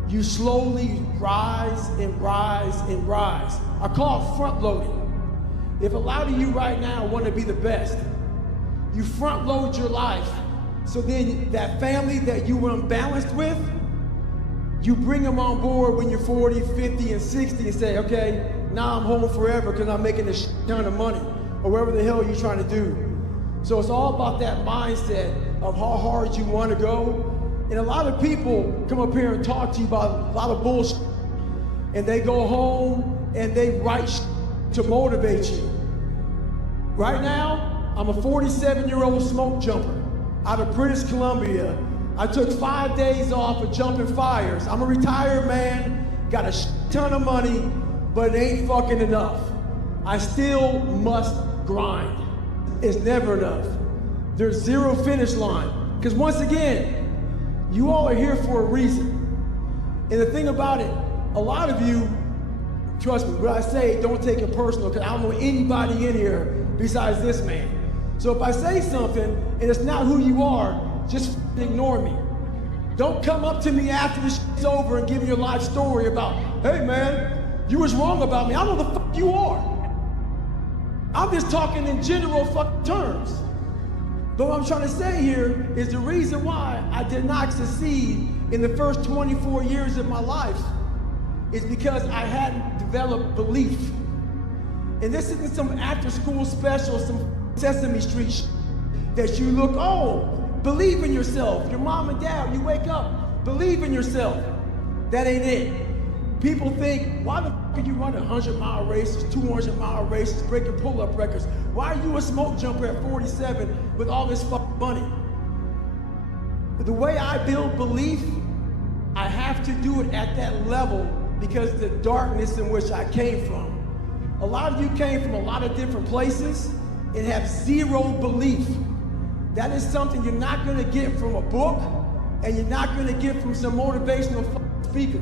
you slowly rise and rise and rise. I call it front loading. If a lot of you right now want to be the best, you front load your life, so then that family that you were unbalanced with, you bring them on board when you're 40, 50, and 60 and say, okay, now I'm home forever because I'm making a ton of money, or whatever the hell you're trying to do. So it's all about that mindset of how hard you want to go. And a lot of people come up here and talk to you about a lot of bullshit, and they go home and they write to motivate you. Right now, I'm a 47-year-old smoke jumper out of British Columbia. I took 5 days off of jumping fires. I'm a retired man, got a ton of money, but it ain't fucking enough. I still must grind. It's never enough. There's zero finish line. Because once again, you all are here for a reason. And the thing about it, a lot of you, trust me, what I say, don't take it personal, because I don't know anybody in here besides this man. So if I say something and it's not who you are, just ignore me. Don't come up to me after this shit's over and give me your life story about, hey man, you was wrong about me. I know the fuck you are. I'm just talking in general fucking terms. But what I'm trying to say here is the reason why I did not succeed in the first 24 years of my life is because I hadn't developed belief. And this isn't some after school special, some Sesame Street shit that you look, oh, believe in yourself. Your mom and dad, you wake up, believe in yourself. That ain't it. People think, why the fuck are you running 100-mile races, 200-mile races, breaking pull-up records? Why are you a smoke jumper at 47 with all this fucking money? But the way I build belief, I have to do it at that level because of the darkness in which I came from. A lot of you came from a lot of different places and have zero belief. That is something you're not gonna get from a book, and you're not gonna get from some motivational speaker.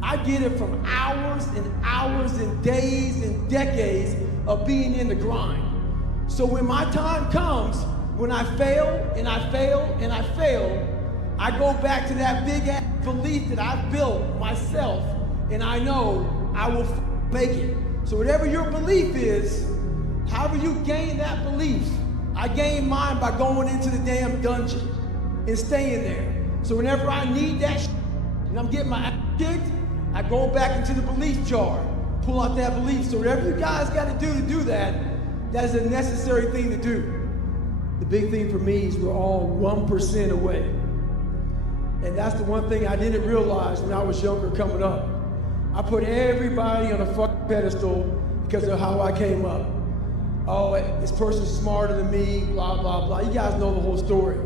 I get it from hours and hours and days and decades of being in the grind. So when my time comes, when I fail and I fail and I fail, I go back to that big ass belief that I've built myself, and I know I will make it. So whatever your belief is, however you gain that belief, I gain mine by going into the damn dungeon and staying there. So whenever I need that shit, and I'm getting my ass kicked, I go back into the belief jar, pull out that belief. So whatever you guys got to do that is a necessary thing to do. The big thing for me is we're all 1% away. And that's the one thing I didn't realize when I was younger coming up. I put everybody on a fucking pedestal because of how I came up. Oh, this person's smarter than me, blah, blah, blah. You guys know the whole story.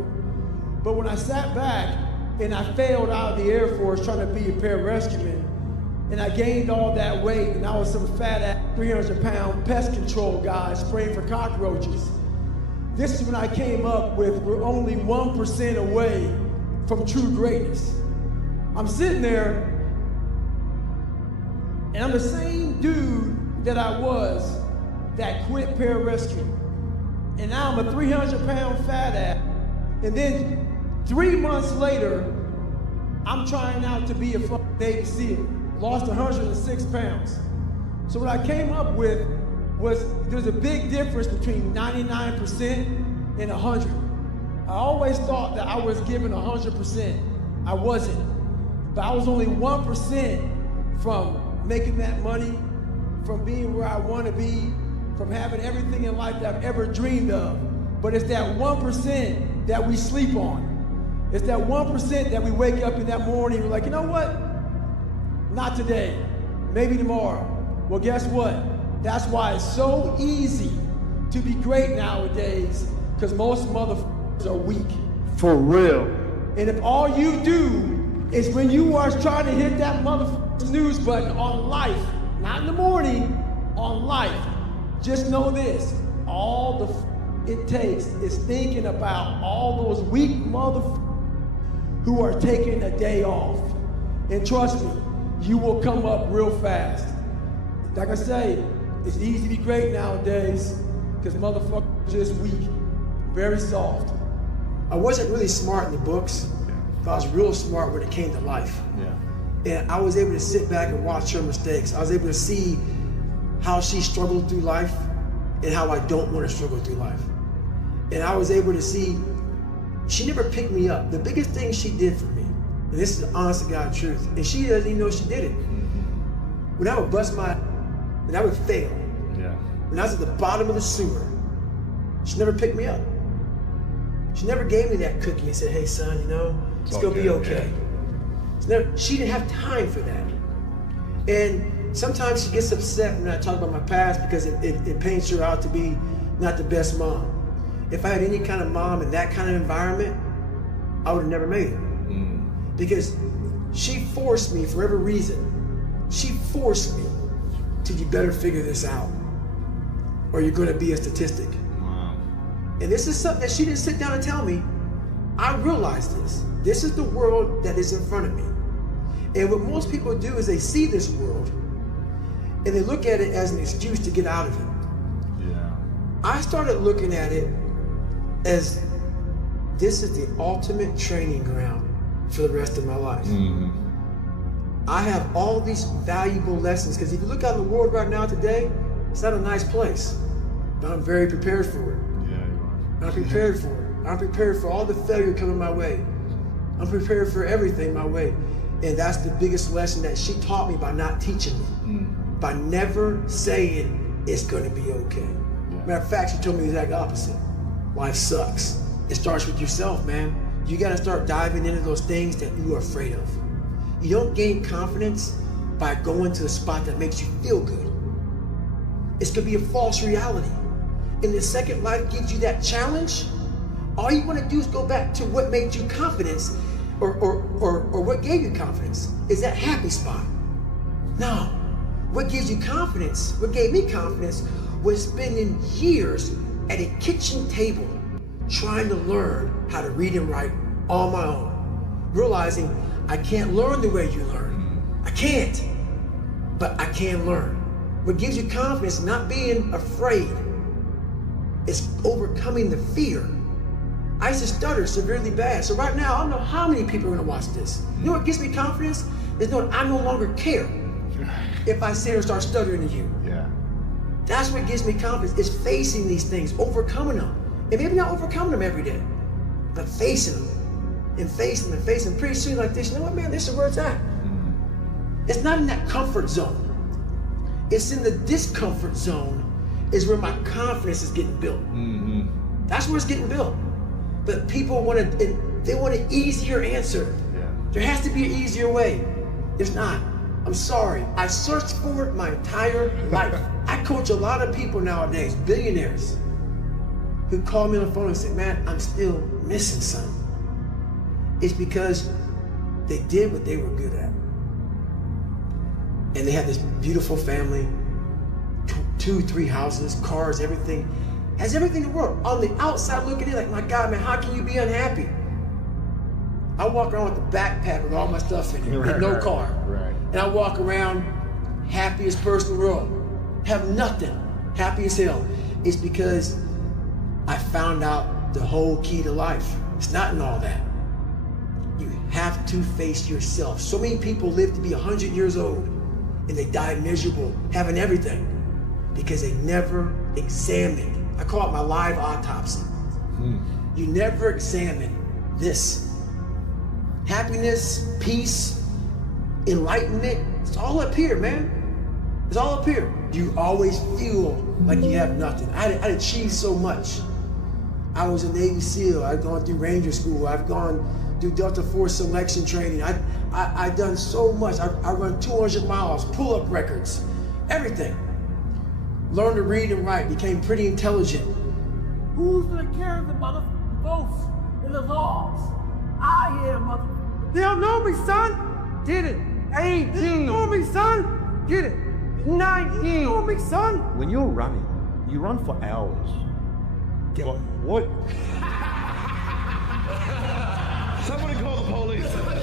But when I sat back and I failed out of the Air Force trying to be a pararescueman, and I gained all that weight, and I was some fat-ass 300-pound pest control guy spraying for cockroaches. This is when I came up with we're only 1% away from true greatness. I'm sitting there, and I'm the same dude that I was that quit pararescue. And now I'm a 300-pound fat ass. And then 3 months later, I'm trying out to be a fucking Navy SEAL. Lost 106 pounds. So what I came up with was there's a big difference between 99% and 100. I always thought that I was given 100%. I wasn't. But I was only 1% from making that money, from being where I want to be, from having everything in life that I've ever dreamed of. But it's that 1% that we sleep on. It's that 1% that we wake up in that morning and we're like, you know what? Not today, maybe tomorrow. Well, guess what? That's why it's so easy to be great nowadays, because most motherfuckers are weak. For real. And if all you do is when you are trying to hit that motherfucking snooze button on life, not in the morning, on life, just know this, all the it takes is thinking about all those weak motherfuckers who are taking a day off. And trust me, you will come up real fast. Like I say, it's easy to be great nowadays because motherfuckers are just weak, very soft. I wasn't really smart in the books, but I was real smart when it came to life. Yeah. And I was able to sit back and watch her mistakes. I was able to see how she struggled through life and how I don't want to struggle through life. And I was able to see, she never picked me up. The biggest thing she did for me, and this is the honest to God truth, and she doesn't even know she did it. When I would bust my, when I would fail, when I was at the bottom of the sewer, she never picked me up. She never gave me that cookie and said, hey son, you know, it's gonna be okay. She didn't have time for that. And sometimes she gets upset when I talk about my past because it paints her out to be not the best mom. If I had any kind of mom in that kind of environment, I would have never made it. Because she forced me, for whatever reason, she forced me to, you better figure this out or you're gonna be a statistic. Wow. And this is something that she didn't sit down and tell me. I realized this. This is the world that is in front of me. And what most people do is they see this world and they look at it as an excuse to get out of it. Yeah. I started looking at it as this is the ultimate training ground for the rest of my life. I have all these valuable lessons, because if you look out in the world right now today, it's not a nice place, but I'm very prepared for it. Yeah, you are. I'm prepared for it. I'm prepared for all the failure coming my way. I'm prepared for everything my way. And that's the biggest lesson that she taught me by not teaching me, by never saying it's gonna be okay. Yeah. Matter of fact, she told me the exact opposite. Life sucks. It starts with yourself, man. You gotta start diving into those things that you are afraid of. You don't gain confidence by going to a spot that makes you feel good. It's gonna be a false reality. And the second life gives you that challenge, all you wanna do is go back to what made you confidence or what gave you confidence. Is that happy spot. No, what gives you confidence, what gave me confidence was spending years at a kitchen table trying to learn how to read and write on my own. Realizing I can't learn the way you learn. I can't, but I can learn. What gives you confidence, not being afraid, is overcoming the fear. I used to stutter severely bad. So right now, I don't know how many people are gonna watch this. You know what gives me confidence? Is knowing I no longer care if I sit here and start stuttering to you. Yeah. That's what gives me confidence, is facing these things, overcoming them. And maybe not overcoming them every day, but facing them and facing them and facing them. Pretty soon like this, you know what, man, this is where it's at. It's not in that comfort zone. It's in the discomfort zone is where my confidence is getting built. Mm-hmm. That's where it's getting built. But people want an easier answer. Yeah. There has to be an easier way. There's not. I'm sorry. I searched for it my entire life. I coach a lot of people nowadays, billionaires, who call me on the phone and say, man, I'm still missing something. It's because they did what they were good at. And they had this beautiful family, 2, 3 houses, cars, everything. Has everything in the world. On the outside looking in, like, my God, man, how can you be unhappy? I walk around with a backpack with all my stuff in it, with no car. Right. And I walk around happiest person in the world. Have nothing, happy as hell. It's because I found out the whole key to life. It's not in all that. You have to face yourself. So many people live to be 100 years old and they die miserable, having everything, because they never examined. I call it my live autopsy. You never examine this. Happiness, peace, enlightenment, it's all up here, man. It's all up here. You always feel like you have nothing. I'd achieved so much. I was a Navy SEAL. I've gone through Ranger School. I've gone through Delta Force selection training. I've done so much. I run 200 miles, pull-up records, everything. Learned to read and write, became pretty intelligent. Who's gonna carry the motherfucking votes and the laws? I am, motherfucker. They don't know me, son. Get it. 18. They don't know me, son. Get it. 19. They don't know me, son. When you're running, you run for hours. What? Somebody call the police. Somebody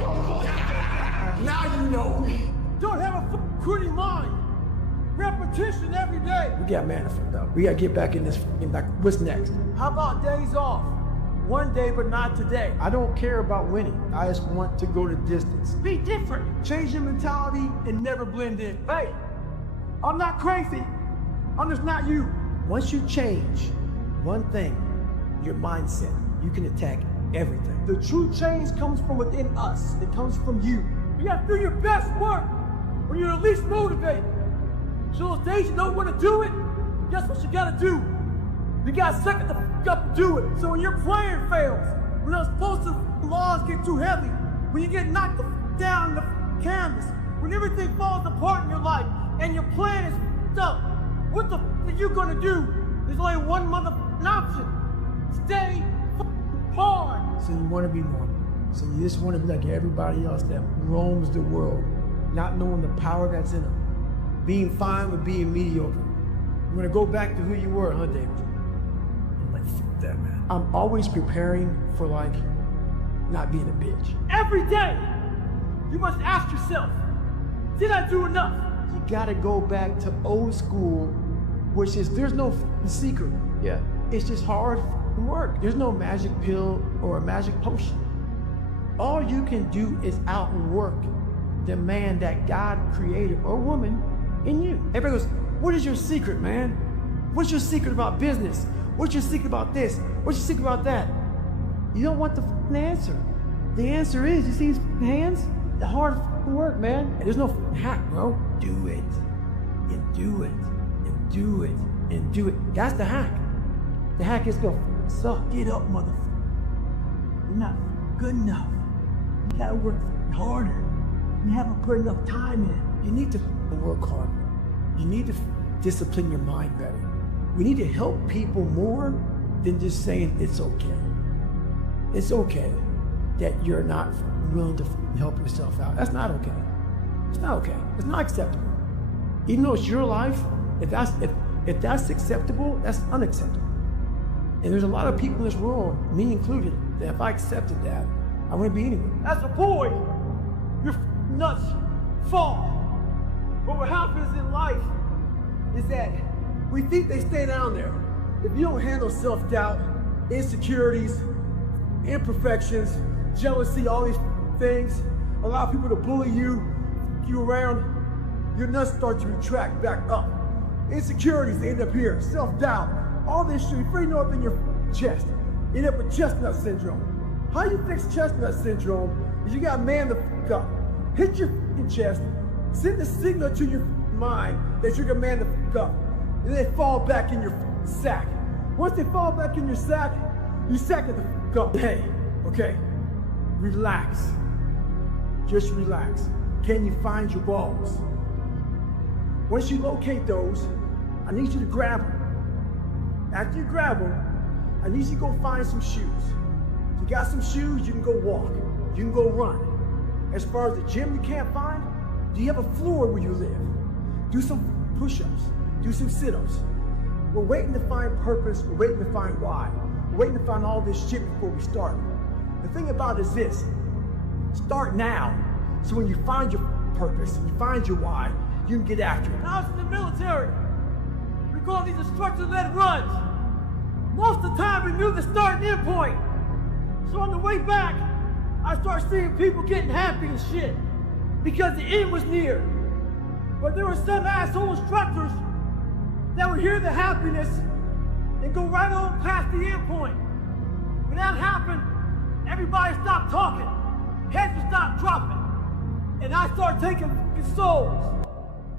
call the police. Now you know. Don't have a quitting mind. Repetition every day. We got manifest up. We gotta get back in this back. What's next? How about days off? One day, but not today. I don't care about winning. I just want to go the distance. Be different. Change your mentality and never blend in. Hey, I'm not crazy. I'm just not you. Once you change one thing, your mindset, you can attack everything. The true change comes from within us. It comes from you. You gotta do your best work when you're the least motivated. So those days you don't want to do it, guess what you gotta do? You gotta suck it the f up to do it. So when your plan fails, when those posted laws get too heavy, when you get knocked the f down the f canvas, when everything falls apart in your life and your plan is f up, what the f are you gonna do? There's only one motherfucking option. Stay f hard. So you want to be normal. So you just want to be like everybody else that roams the world, not knowing the power that's in them. Being fine with being mediocre. You're gonna go back to who you were, huh, David? I'm like, fuck that, man. I'm always preparing for like not being a bitch. Every day, you must ask yourself, did I do enough? You gotta go back to old school, which is there's no secret. Yeah. It's just hard work. There's no magic pill or a magic potion. All you can do is outwork the man that God created or woman in you. Everybody goes, what is your secret, man? What's your secret about business? What's your secret about this? What's your secret about that? You don't want the answer. The answer is, you see these hands? The hard work, man. There's no hack, bro. Do it, and do it, and do it, and do it. That's the hack. The hack is go suck. Get up, motherfucker. You're not good enough. You gotta work harder. You haven't put enough time in. You need to work harder. You need to discipline your mind better. We need to help people more than just saying it's okay. It's okay that you're not willing to help yourself out. That's not okay. It's not okay. It's not acceptable. Even though it's your life, if that's acceptable, that's unacceptable. And there's a lot of people in this world, me included, that if I accepted that, I wouldn't be anywhere. As a boy, your nuts fall. But what happens in life is that we think they stay down there. If you don't handle self-doubt, insecurities, imperfections, jealousy, all these things, allow people to bully you around, your nuts start to retract back up. Insecurities, they end up here. Self-doubt, all this shit, before you know it in your chest. You end up with chestnut syndrome. How you fix chestnut syndrome is you gotta man the f up. Hit your chest, send a signal to your mind that you're the man to f up. And they fall back in your sack. Once they fall back in your sack, you sack it the f up. Hey, okay, relax. Just relax. Can you find your balls? Once you locate those, I need you to grab them. After you grab them, I need you to go find some shoes. If you got some shoes, you can go walk. You can go run. As far as the gym you can't find, do you have a floor where you live? Do some push-ups. Do some sit-ups. We're waiting to find purpose. We're waiting to find why. We're waiting to find all this shit before we start. The thing about it is this. Start now. So when you find your purpose, you find your why, you can get after it. When I was in the military, we call these instructor-led runs. Most of the time we knew the start and end point. So on the way back, I started seeing people getting happy and shit because the end was near. But there were some asshole instructors that would hear the happiness and go right on past the end point. When that happened, everybody stopped talking. Heads would stop dropping. And I started taking fucking souls.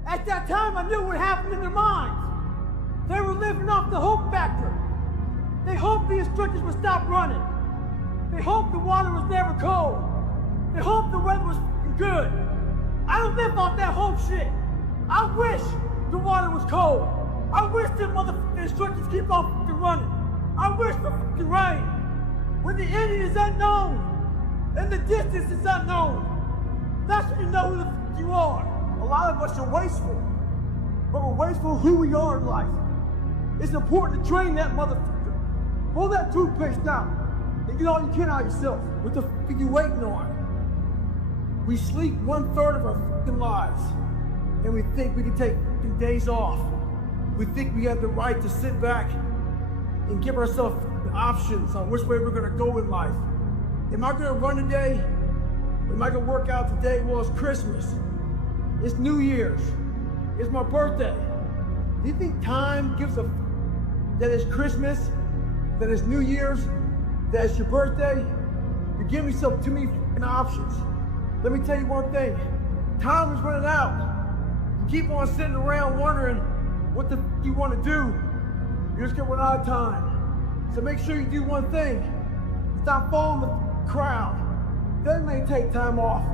At that time, I knew what happened in their minds. They were living off the hope factor. They hoped the instructors would stop running. They hoped the water was never cold. They hoped the weather was fucking good. I don't live off that hope shit. I wish the water was cold. I wish the motherfucking instructors keep on fucking running. I wish for fucking rain. When the end is unknown and the distance is unknown, that's when you know who the fuck you are. A lot of us are wasteful, but we're wasteful who we are in life. It's important to train that motherfucker. Pull that toothpaste out and get all you can out of yourself. What the fuck are you waiting on? We sleep 1/3 of our fucking lives, and we think we can take fucking days off. We think we have the right to sit back and give ourselves options on which way we're gonna go in life. Am I gonna run today? Am I gonna work out today? Well, it's Christmas. It's New Year's. It's my birthday. Do you think time gives a that it's Christmas, that it's New Year's, that it's your birthday? You're giving yourself too many fucking options. Let me tell you one thing. Time is running out. You keep on sitting around wondering what the fuck you want to do. You're just gonna run out of time. So make sure you do one thing. Stop following the crowd. That may take time off,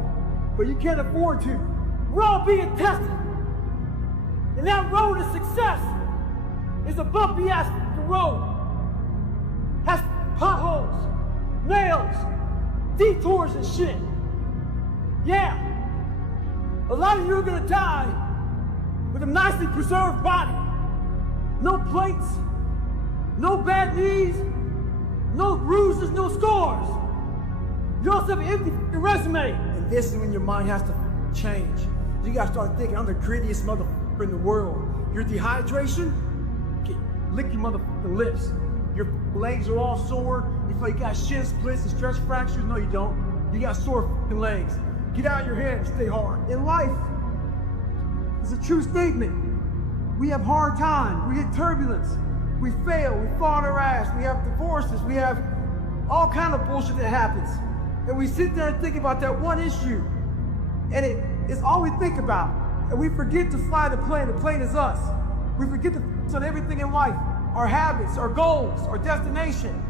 but you can't afford to. We're all being tested. And that road to success is a bumpy ass road. Has potholes, nails, detours and shit. Yeah. A lot of you are gonna die with a nicely preserved body. No plates, no bad knees, no bruises, no scars. You also have an empty resume. And this is when your mind has to change. You gotta start thinking, I'm the grittiest motherfucker in the world. Your dehydration? Lick your motherfucking lips. Your legs are all sore. You feel like you got shin splits and stress fractures. No, you don't. You got sore fucking legs. Get out of your head and stay hard. In life, it's a true statement. We have hard times. We hit turbulence. We fail. We fall on our ass. We have divorces. We have all kind of bullshit that happens. And we sit there and think about that one issue. And it's all we think about. And we forget to fly the plane. The plane is us. We forget to focus on everything in life. Our habits, our goals, our destination.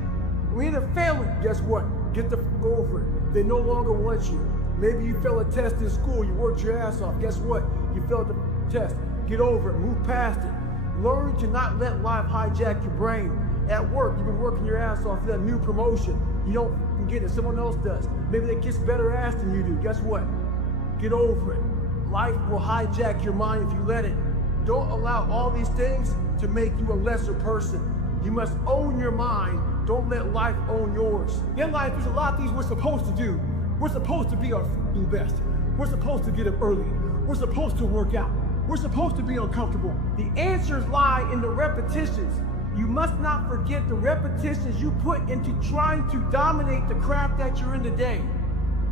We end up failing. Guess what? Get the f over it. They no longer want you. Maybe you failed a test in school. You worked your ass off. Guess what? You failed the test. Get over it. Move past it. Learn to not let life hijack your brain. At work, you've been working your ass off for that new promotion. You don't get it. Someone else does. Maybe they kiss better ass than you do. Guess what? Get over it. Life will hijack your mind if you let it. Don't allow all these things to make you a lesser person. You must own your mind. Don't let life own yours. In life, there's a lot of things we're supposed to do. We're supposed to be our f***ing best. We're supposed to get up early. We're supposed to work out. We're supposed to be uncomfortable. The answers lie in the repetitions. You must not forget the repetitions you put into trying to dominate the craft that you're in today.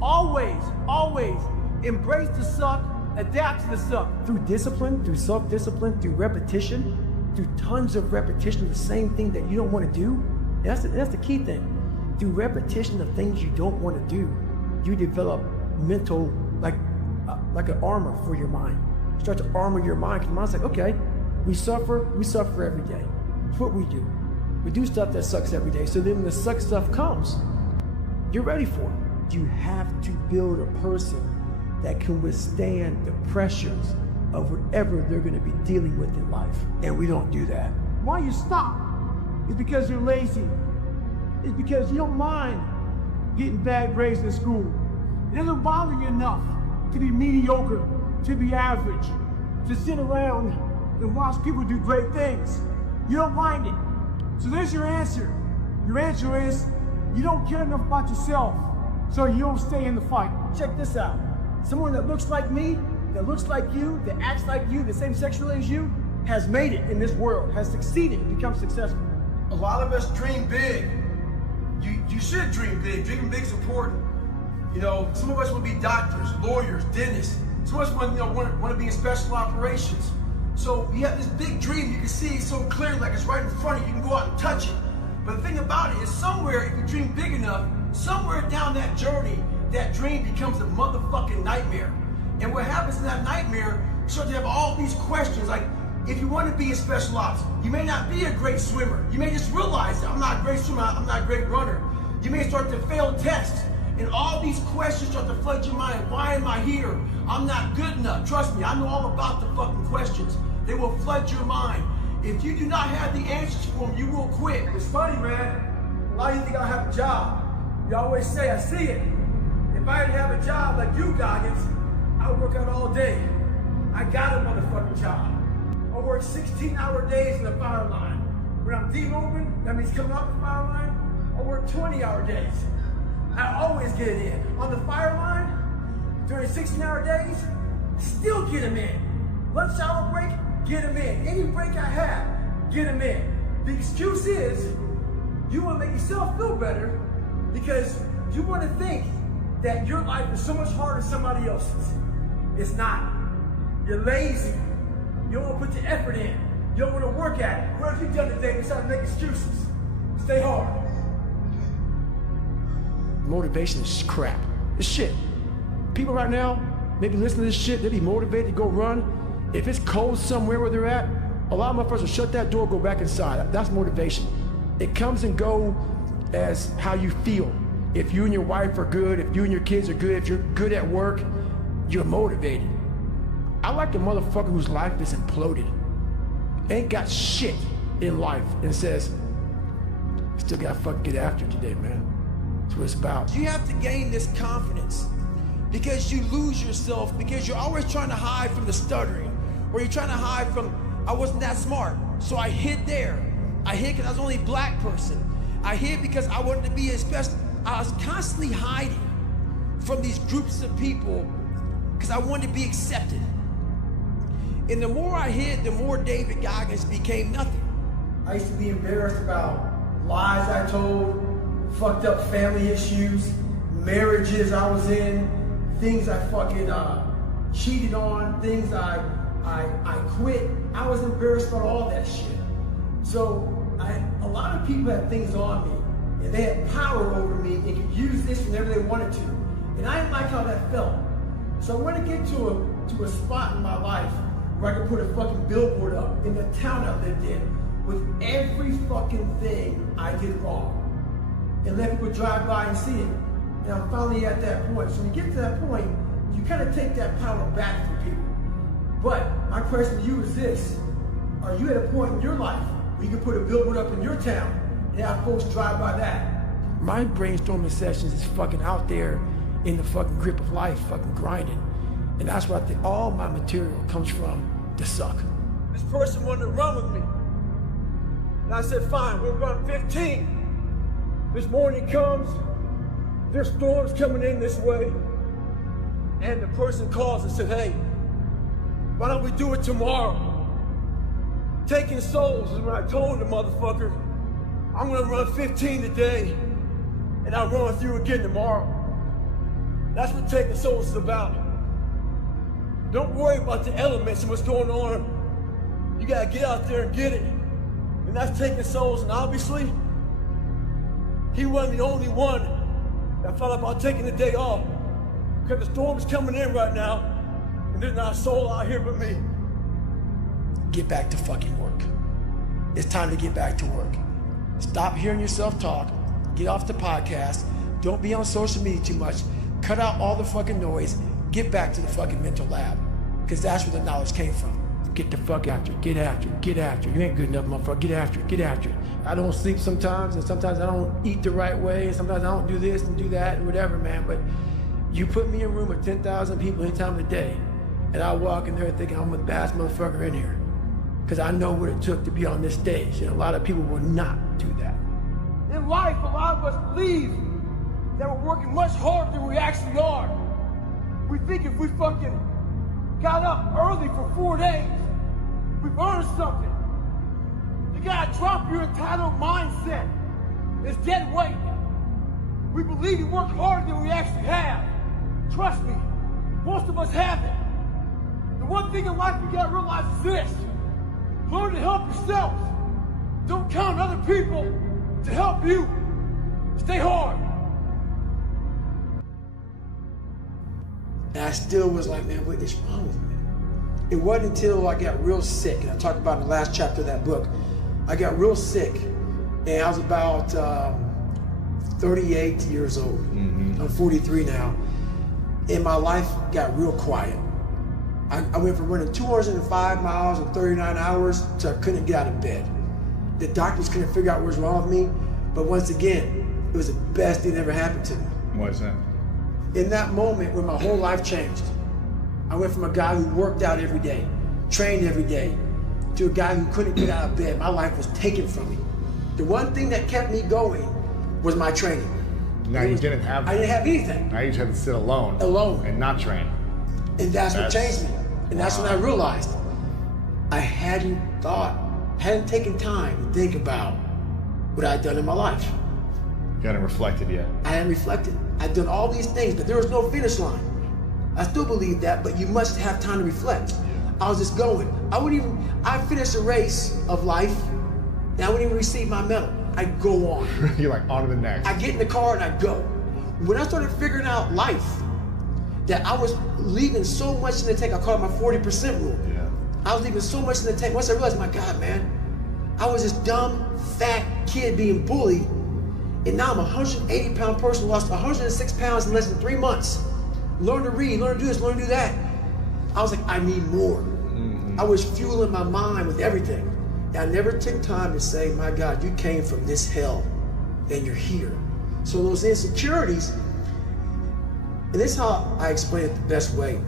Always, always embrace the suck, adapt to the suck. Through discipline, through self-discipline, through repetition, through tons of repetition of the same thing that you don't want to do. That's the key thing. Through repetition of things you don't want to do, you develop mental, like an armor for your mind. You start to armor your mind, because your mind's like, okay, we suffer every day. It's what we do. We do stuff that sucks every day, so then when the suck stuff comes, you're ready for it. You have to build a person that can withstand the pressures of whatever they're gonna be dealing with in life. And we don't do that. Why you stop? It's because you're lazy. It's because you don't mind getting bad grades in school. It doesn't bother you enough to be mediocre, to be average, to sit around and watch people do great things. You don't mind it. So there's your answer. Your answer is you don't care enough about yourself, so you don't stay in the fight. Check this out. Someone that looks like me, that looks like you, that acts like you, the same sexuality as you, has made it in this world, has succeeded and become successful. A lot of us dream big. You should dream big. Dreaming big is important. You know, some of us want to be doctors, lawyers, dentists. Some of us want to be in special operations. So you have this big dream, you can see it so clearly, like it's right in front of you. You can go out and touch it. But the thing about it is somewhere, if you dream big enough, somewhere down that journey, that dream becomes a motherfucking nightmare. And what happens in that nightmare, you start to have all these questions, like, if you want to be in special ops, you may not be a great swimmer. You may just realize that I'm not a great swimmer, I'm not a great runner. You may start to fail tests, and all these questions start to flood your mind. Why am I here? I'm not good enough. Trust me, I know all about the fucking questions. They will flood your mind. If you do not have the answers for them, you will quit. It's funny, man. A lot of you think I have a job. You always say, I see it. If I didn't have a job like you, Goggins, I would work out all day. I got a motherfucking job. I work 16-hour days in the fire line. When I'm demobbing, that means coming off the fire line, I work 20-hour days. I always get it in. On the fire line, during 16-hour days, still get them in. Lunch hour break, get them in. Any break I have, get them in. The excuse is, you want to make yourself feel better because you want to think that your life is so much harder than somebody else's. It's not. You're lazy. You don't want to put the effort in. You don't want to work at it. What have you done today besides make excuses? Stay hard. Motivation is crap. It's shit. People right now, maybe listen to this shit, they be motivated to go run. If it's cold somewhere where they're at, a lot of motherfuckers will shut that door, go back inside. That's motivation. It comes and go as how you feel. If you and your wife are good, if you and your kids are good, if you're good at work, you're motivated. I like the motherfucker whose life is imploded. Ain't got shit in life and says, still gotta fucking get after it today, man. That's what it's about. You have to gain this confidence because you lose yourself because you're always trying to hide from the stuttering, or you're trying to hide from, I wasn't that smart, so I hid there. I hid because I was only a black person. I hid because I wanted to be a special. I was constantly hiding from these groups of people because I wanted to be accepted. And the more I hid, the more David Goggins became nothing. I used to be embarrassed about lies I told, fucked up family issues, marriages I was in, things I fucking cheated on, things I quit. I was embarrassed about all that shit. So a lot of people had things on me, and they had power over me and could use this whenever they wanted to. And I didn't like how that felt. So I wanted to get to a spot in my life where I could put a fucking billboard up in the town I lived in with every fucking thing I did wrong, and let people drive by and see it. And I'm finally at that point. So when you get to that point, you kind of take that power back from people. But my question to you is this: are you at a point in your life where you can put a billboard up in your town and have folks drive by that? My brainstorming sessions is fucking out there in the fucking grip of life, fucking grinding. And that's where I think all my material comes from, the suck. This person wanted to run with me. And I said, fine, we'll run 15. This morning comes, there's storms coming in this way. And the person calls and said, hey, why don't we do it tomorrow? Taking souls is what I told the motherfucker. I'm gonna run 15 today, and I'll run with you again tomorrow. That's what taking souls is about. Don't worry about the elements and what's going on. You gotta get out there and get it. And that's taking souls, and obviously, he wasn't the only one that thought about taking the day off. Because the storm's coming in right now, and there's not a soul out here but me. Get back to fucking work. It's time to get back to work. Stop hearing yourself talk. Get off the podcast. Don't be on social media too much. Cut out all the fucking noise. Get back to the fucking mental lab. Because that's where the knowledge came from. Get the fuck after it. Get after it. Get after it. You ain't good enough, motherfucker. Get after it. Get after it. I don't sleep sometimes, and sometimes I don't eat the right way, and sometimes I don't do this and do that and whatever, man. But you put me in a room with 10,000 people any time of the day, and I walk in there thinking I'm the baddest motherfucker in here. Because I know what it took to be on this stage, and a lot of people will not do that. In life, a lot of us believe that we're working much harder than we actually are. We think if we fucking got up early for 4 days, we've earned something. You gotta drop your entitled mindset. It's dead weight. We believe we work harder than we actually have. Trust me, most of us haven't. The one thing in life you gotta realize is this. Learn to help yourself. Don't count on other people to help you. Stay hard. And I still was like, man, what is wrong with me? It wasn't until I got real sick, and I talked about in the last chapter of that book, I got real sick, and I was about 38 years old. I'm 43 now, and my life got real quiet. I went from running 205 miles in 39 hours to I couldn't get out of bed. The doctors couldn't figure out what was wrong with me, but once again, it was the best thing that ever happened to me. What is that? In that moment when my whole life changed, I went from a guy who worked out every day, trained every day, to a guy who couldn't get out of bed. My life was taken from me. The one thing that kept me going was my training. Now you didn't have that. I didn't have anything. Now you just had to sit alone. And not train. And that's what changed me. And that's when I realized I hadn't taken time to think about what I'd done in my life. You hadn't reflected yet. I hadn't reflected. I'd done all these things, but there was no finish line. I still believe that, but you must have time to reflect. I was just going. I finished a race of life, and I wouldn't even receive my medal. I'd go on. You're like, on to the next. I get in the car and I go. When I started figuring out life, that I was leaving so much in the tank, I call it my 40% rule. Yeah. I was leaving so much in the tank. Once I realized, my God, man, I was this dumb, fat kid being bullied, and now I'm a 180-pound person who lost 106 pounds in less than 3 months. Learn to read, learn to do this, learn to do that. I was like, I need more. I was fueling my mind with everything. And I never took time to say, my God, you came from this hell, and you're here. So those insecurities, and this is how I explain it the best way.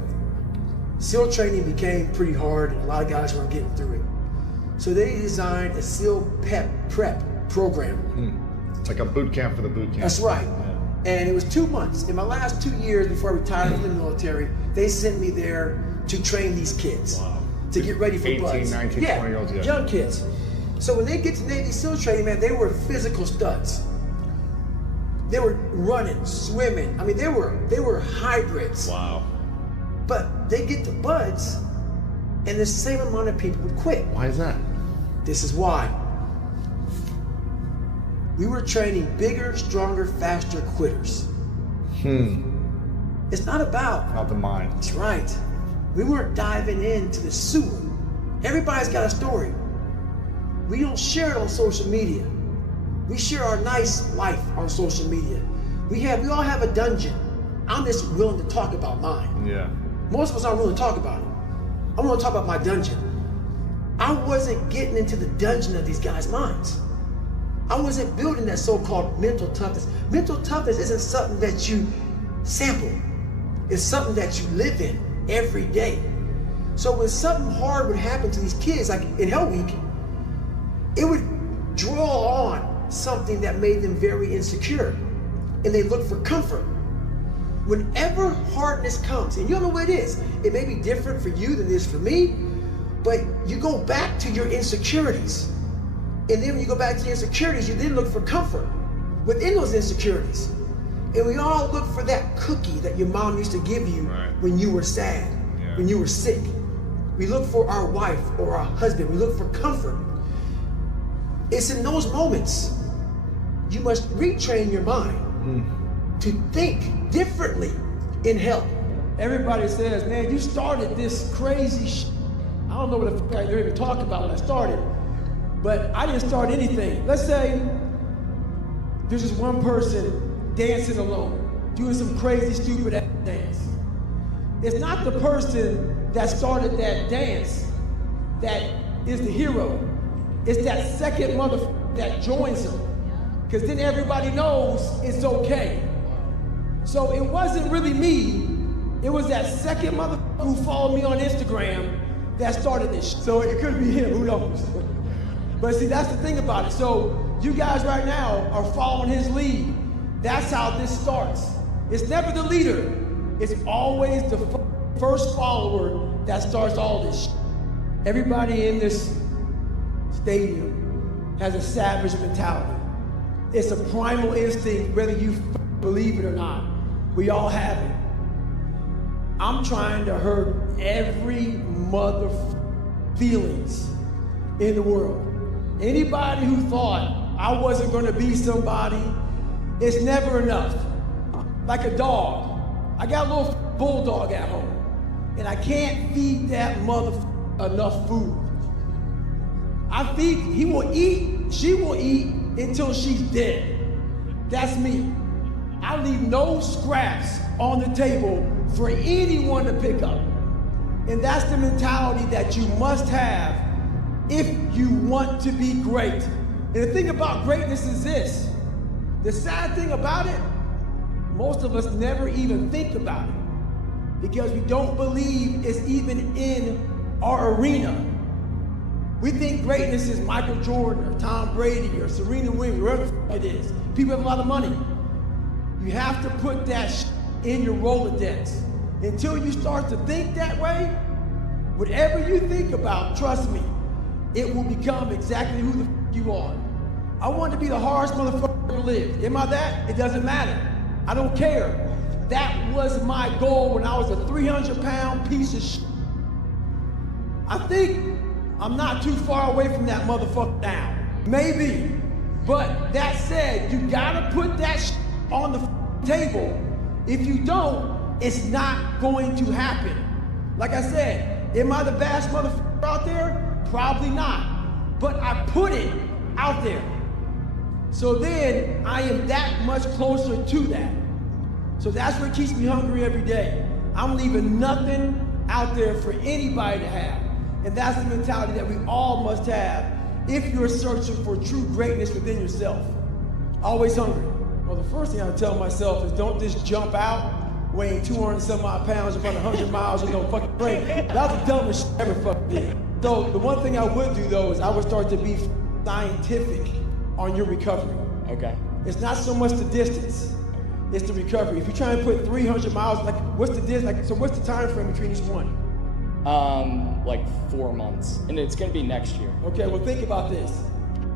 SEAL training became pretty hard, and a lot of guys weren't getting through it. So they designed a SEAL prep program. It's like a boot camp for the boot camp. That's right. Yeah. And it was 2 months. In my last 2 years before I retired from the military, they sent me there to train these kids. Wow. To get ready for 18, buds. 19, 20-year-olds, yeah. Young kids. So when they get to Navy SEAL training, man, they were physical studs. They were running, swimming. I mean, they were hybrids. Wow. But they get to buds, and the same amount of people would quit. Why is that? This is why. We were training bigger, stronger, faster quitters. It's not about... Not the mind. That's right. We weren't diving into the sewer. Everybody's got a story. We don't share it on social media. We share our nice life on social media. We all have a dungeon. I'm just willing to talk about mine. Yeah. Most of us aren't willing to talk about it. I want to talk about my dungeon. I wasn't getting into the dungeon of these guys' minds. I wasn't building that so-called mental toughness. Mental toughness isn't something that you sample. It's something that you live in every day. So when something hard would happen to these kids, like in Hell Week, it would draw on something that made them very insecure, and they look for comfort. Whenever hardness comes, and you don't know what it is, it may be different for you than it is for me, but you go back to your insecurities. And then when you go back to your insecurities, you then look for comfort within those insecurities. And we all look for that cookie that your mom used to give you when you were sad, when you were sick. We look for our wife or our husband. We look for comfort. It's in those moments you must retrain your mind to think differently in help. everybody says, man, you started this crazy shit. I don't know what the fuck they're even talking about when I started, but I didn't start anything. Let's say there's just one person dancing alone, doing some crazy, stupid ass dance. It's not the person that started that dance that is the hero. It's that second motherfucker that joins him. Because then everybody knows it's okay. So it wasn't really me. It was that second motherfucker who followed me on Instagram that started this shit. So it could be him, who knows? But see, that's the thing about it. So you guys right now are following his lead. That's how this starts. It's never the leader. It's always the first follower that starts all this shit. Everybody in this stadium has a savage mentality. It's a primal instinct, whether you believe it or not. We all have it. I'm trying to hurt every mother feelings in the world. Anybody who thought I wasn't gonna be somebody, it's never enough. Like a dog. I got a little bulldog at home, and I can't feed that mother enough food. He will eat, she will eat until she's dead. That's me. I leave no scraps on the table for anyone to pick up. And that's the mentality that you must have if you want to be great. And the thing about greatness is this. The sad thing about it, most of us never even think about it because we don't believe it's even in our arena. We think greatness is Michael Jordan or Tom Brady or Serena Williams, whoever it is. People have a lot of money. You have to put that in your Rolodex. Until you start to think that way, whatever you think about, trust me, it will become exactly who the you are. I want to be the hardest motherfucker ever lived. Am I that? It doesn't matter. I don't care. That was my goal when I was a 300-pound piece of shit. I think I'm not too far away from that motherfucker now. Maybe. But that said, you gotta put that shit on the table. If you don't, it's not going to happen. Like I said, am I the best motherfucker out there? Probably not. But I put it out there. So then I am that much closer to that. So that's what keeps me hungry every day. I'm leaving nothing out there for anybody to have. And that's the mentality that we all must have if you're searching for true greatness within yourself. Always hungry. Well, the first thing I tell myself is don't just jump out weighing 200 some odd pounds and run 100 miles with no fucking brake. That's the dumbest shit I ever fucking did. So the one thing I would do though is I would start to be scientific on your recovery. Okay. It's not so much the distance, it's the recovery. If you try and put 300 miles, like what's the distance? Like, so what's the time frame between each one? Like 4 months, and it's gonna be next year. Okay, well think about this.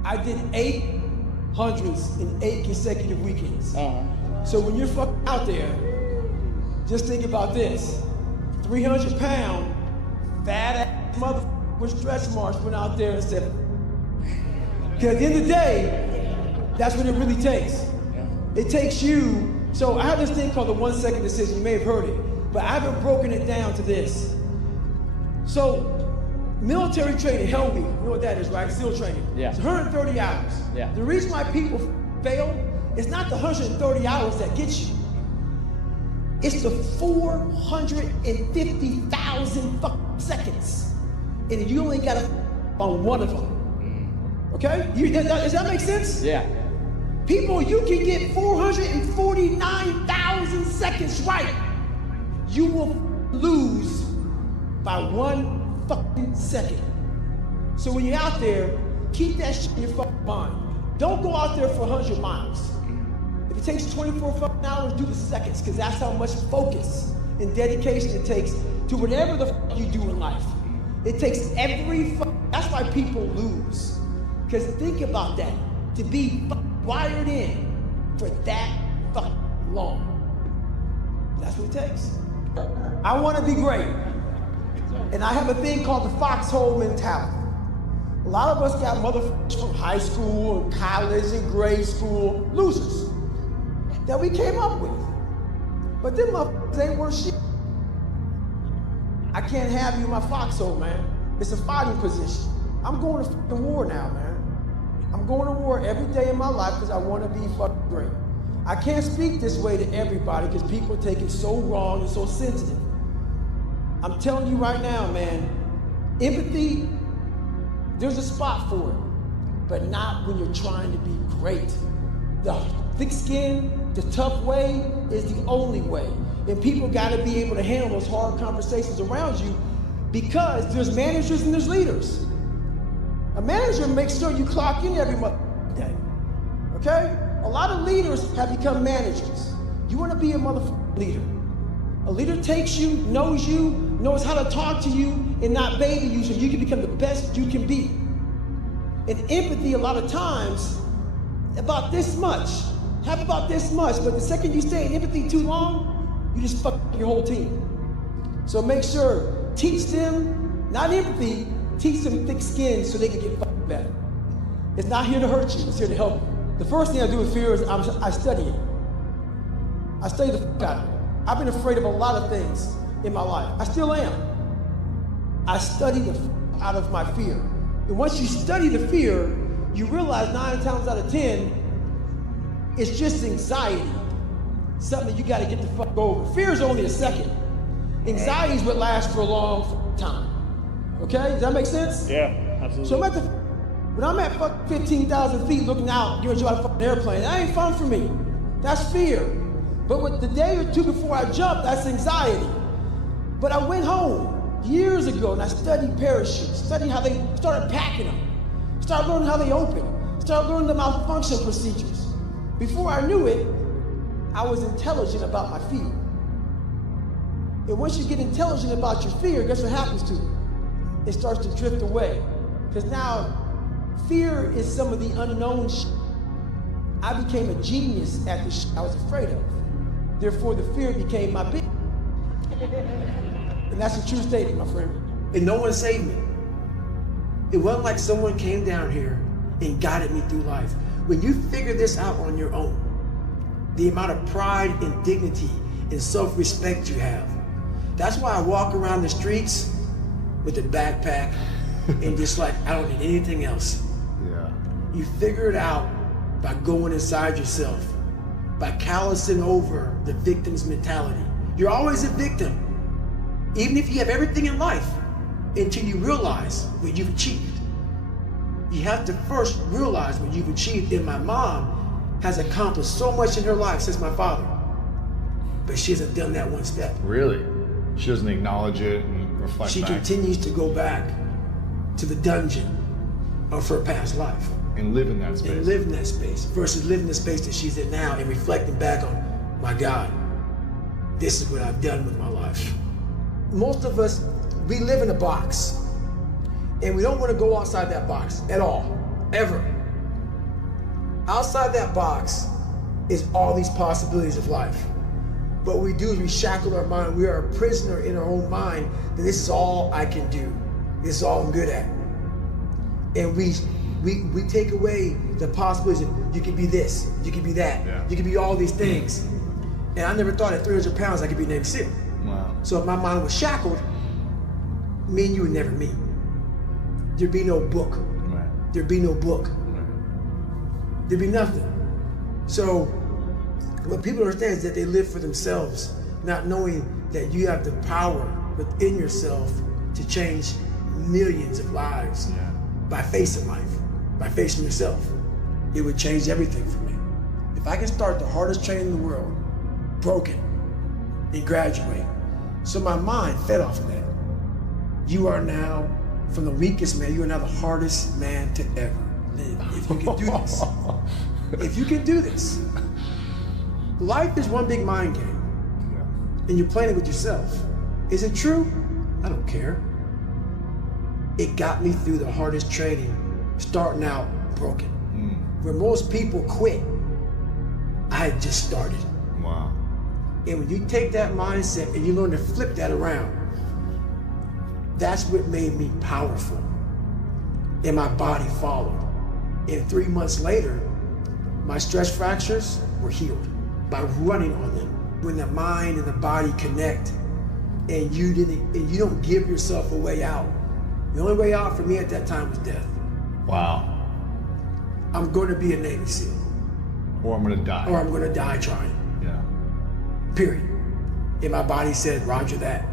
I did 800s in 8 consecutive weekends. So when you're fucking out there, just think about this. 300-pound, fat ass motherfucker with stretch marks went out there and said, because at the end of the day, that's what it really takes. It takes you, so I have this thing called the 1 second decision, you may have heard it, but I haven't broken it down to this. So, military training, Hell Week, you know what that is, right? SEAL training. Yeah. It's 130 hours. Yeah. The reason why people fail, it's not the 130 hours that get you. It's the 450,000 fucking seconds. And you only got on one of them. Okay? Does that make sense? Yeah. People, you can get 449,000 seconds right. You will lose by 1 fucking second. So when you're out there, keep that shit in your fucking mind. Don't go out there for 100 miles. If it takes 24 fucking hours, do the seconds, because that's how much focus and dedication it takes to whatever the fuck you do in life. It takes every that's why people lose. Because think about that, to be wired in for that fucking long. That's what it takes. I want to be great. And I have a thing called the foxhole mentality. A lot of us got motherfuckers from high school and college and grade school, losers, that we came up with. But them motherfuckers ain't worth shit. I can't have you in my foxhole, man. It's a fighting position. I'm going to fucking war now, man. I'm going to war every day in my life because I want to be fucking great. I can't speak this way to everybody because people take it so wrong and so sensitive. I'm telling you right now, man, empathy, there's a spot for it, but not when you're trying to be great. The thick skin, the tough way is the only way. And people gotta be able to handle those hard conversations around you because there's managers and there's leaders. A manager makes sure you clock in every day, okay? A lot of leaders have become managers. You wanna be a motherfucking leader. A leader takes you, knows how to talk to you, and not baby you so you can become the best you can be. And empathy, a lot of times, about this much, but the second you stay in empathy too long, you just fuck your whole team. So make sure, teach them, not empathy, teach them thick skin so they can get fucking better. It's not here to hurt you, it's here to help you. The first thing I do with fear is I study it. I study the fuck out of it. I've been afraid of a lot of things in my life. I still am. I study the fuck out of my fear. And once you study the fear, you realize 9 times out of 10, it's just anxiety. Something you gotta get the fuck over. Fear is only a second. Anxiety is what lasts for a long time. Okay, does that make sense? Yeah, absolutely. So when I'm at fuck 15,000 feet looking out, you're enjoying a fucking airplane, that ain't fun for me. That's fear. But with the day or two before I jumped, that's anxiety. But I went home years ago and I studied parachutes, studied how they started packing them, started learning how they open, started learning the malfunction procedures. Before I knew it, I was intelligent about my fear. And once you get intelligent about your fear, guess what happens to it? It starts to drift away. Because now, fear is some of the unknown shit. I became a genius at the shit I was afraid of. Therefore, the fear became my big. And that's a true statement, my friend. And no one saved me. It wasn't like someone came down here and guided me through life. When you figure this out on your own, the amount of pride and dignity and self-respect you have. That's why I walk around the streets with a backpack and just like, I don't need anything else. Yeah. You figure it out by going inside yourself, by callousing over the victim's mentality. You're always a victim, even if you have everything in life, until you realize what you've achieved. You have to first realize what you've achieved. And my mom has accomplished so much in her life since my father, but she hasn't done that one step. Really? She doesn't acknowledge it and reflect She back. continues to go back to the dungeon of her past life. And live in that space. And live in that space versus living the space that she's in now and reflecting back on, my God, this is what I've done with my life. Most of us, we live in a box and we don't want to go outside that box at all, ever. Outside that box is all these possibilities of life. What we do is we shackle our mind. We are a prisoner in our own mind that this is all I can do. This is all I'm good at. And we take away the possibilities of you can be this, you can be that, you can be all these things. And I never thought at 300 pounds I could be Navy SEAL. Wow. So if my mind was shackled, me and you would never meet. There'd be no book. Right. There'd be no book. Right. There'd be nothing. So what people understand is that they live for themselves, not knowing that you have the power within yourself to change millions of lives by facing life, by facing yourself. It would change everything for me. If I can start the hardest training in the world, broken, and graduate, so my mind fed off of that. You are now, from the weakest man, you are now the hardest man to ever live. If you can do this. If you can do this. Life is one big mind game. And you're playing it with yourself. Is it true? I don't care. It got me through the hardest training, starting out broken. Where most people quit, I had just started. Wow. And when you take that mindset and you learn to flip that around, that's what made me powerful. And my body followed. And 3 months later, my stress fractures were healed by running on them. When the mind and the body connect, and you don't give yourself a way out. The only way out for me at that time was death. Wow. I'm going to be a Navy SEAL. Or I'm going to die. Or I'm going to die trying. Yeah. Period. And my body said, Roger that.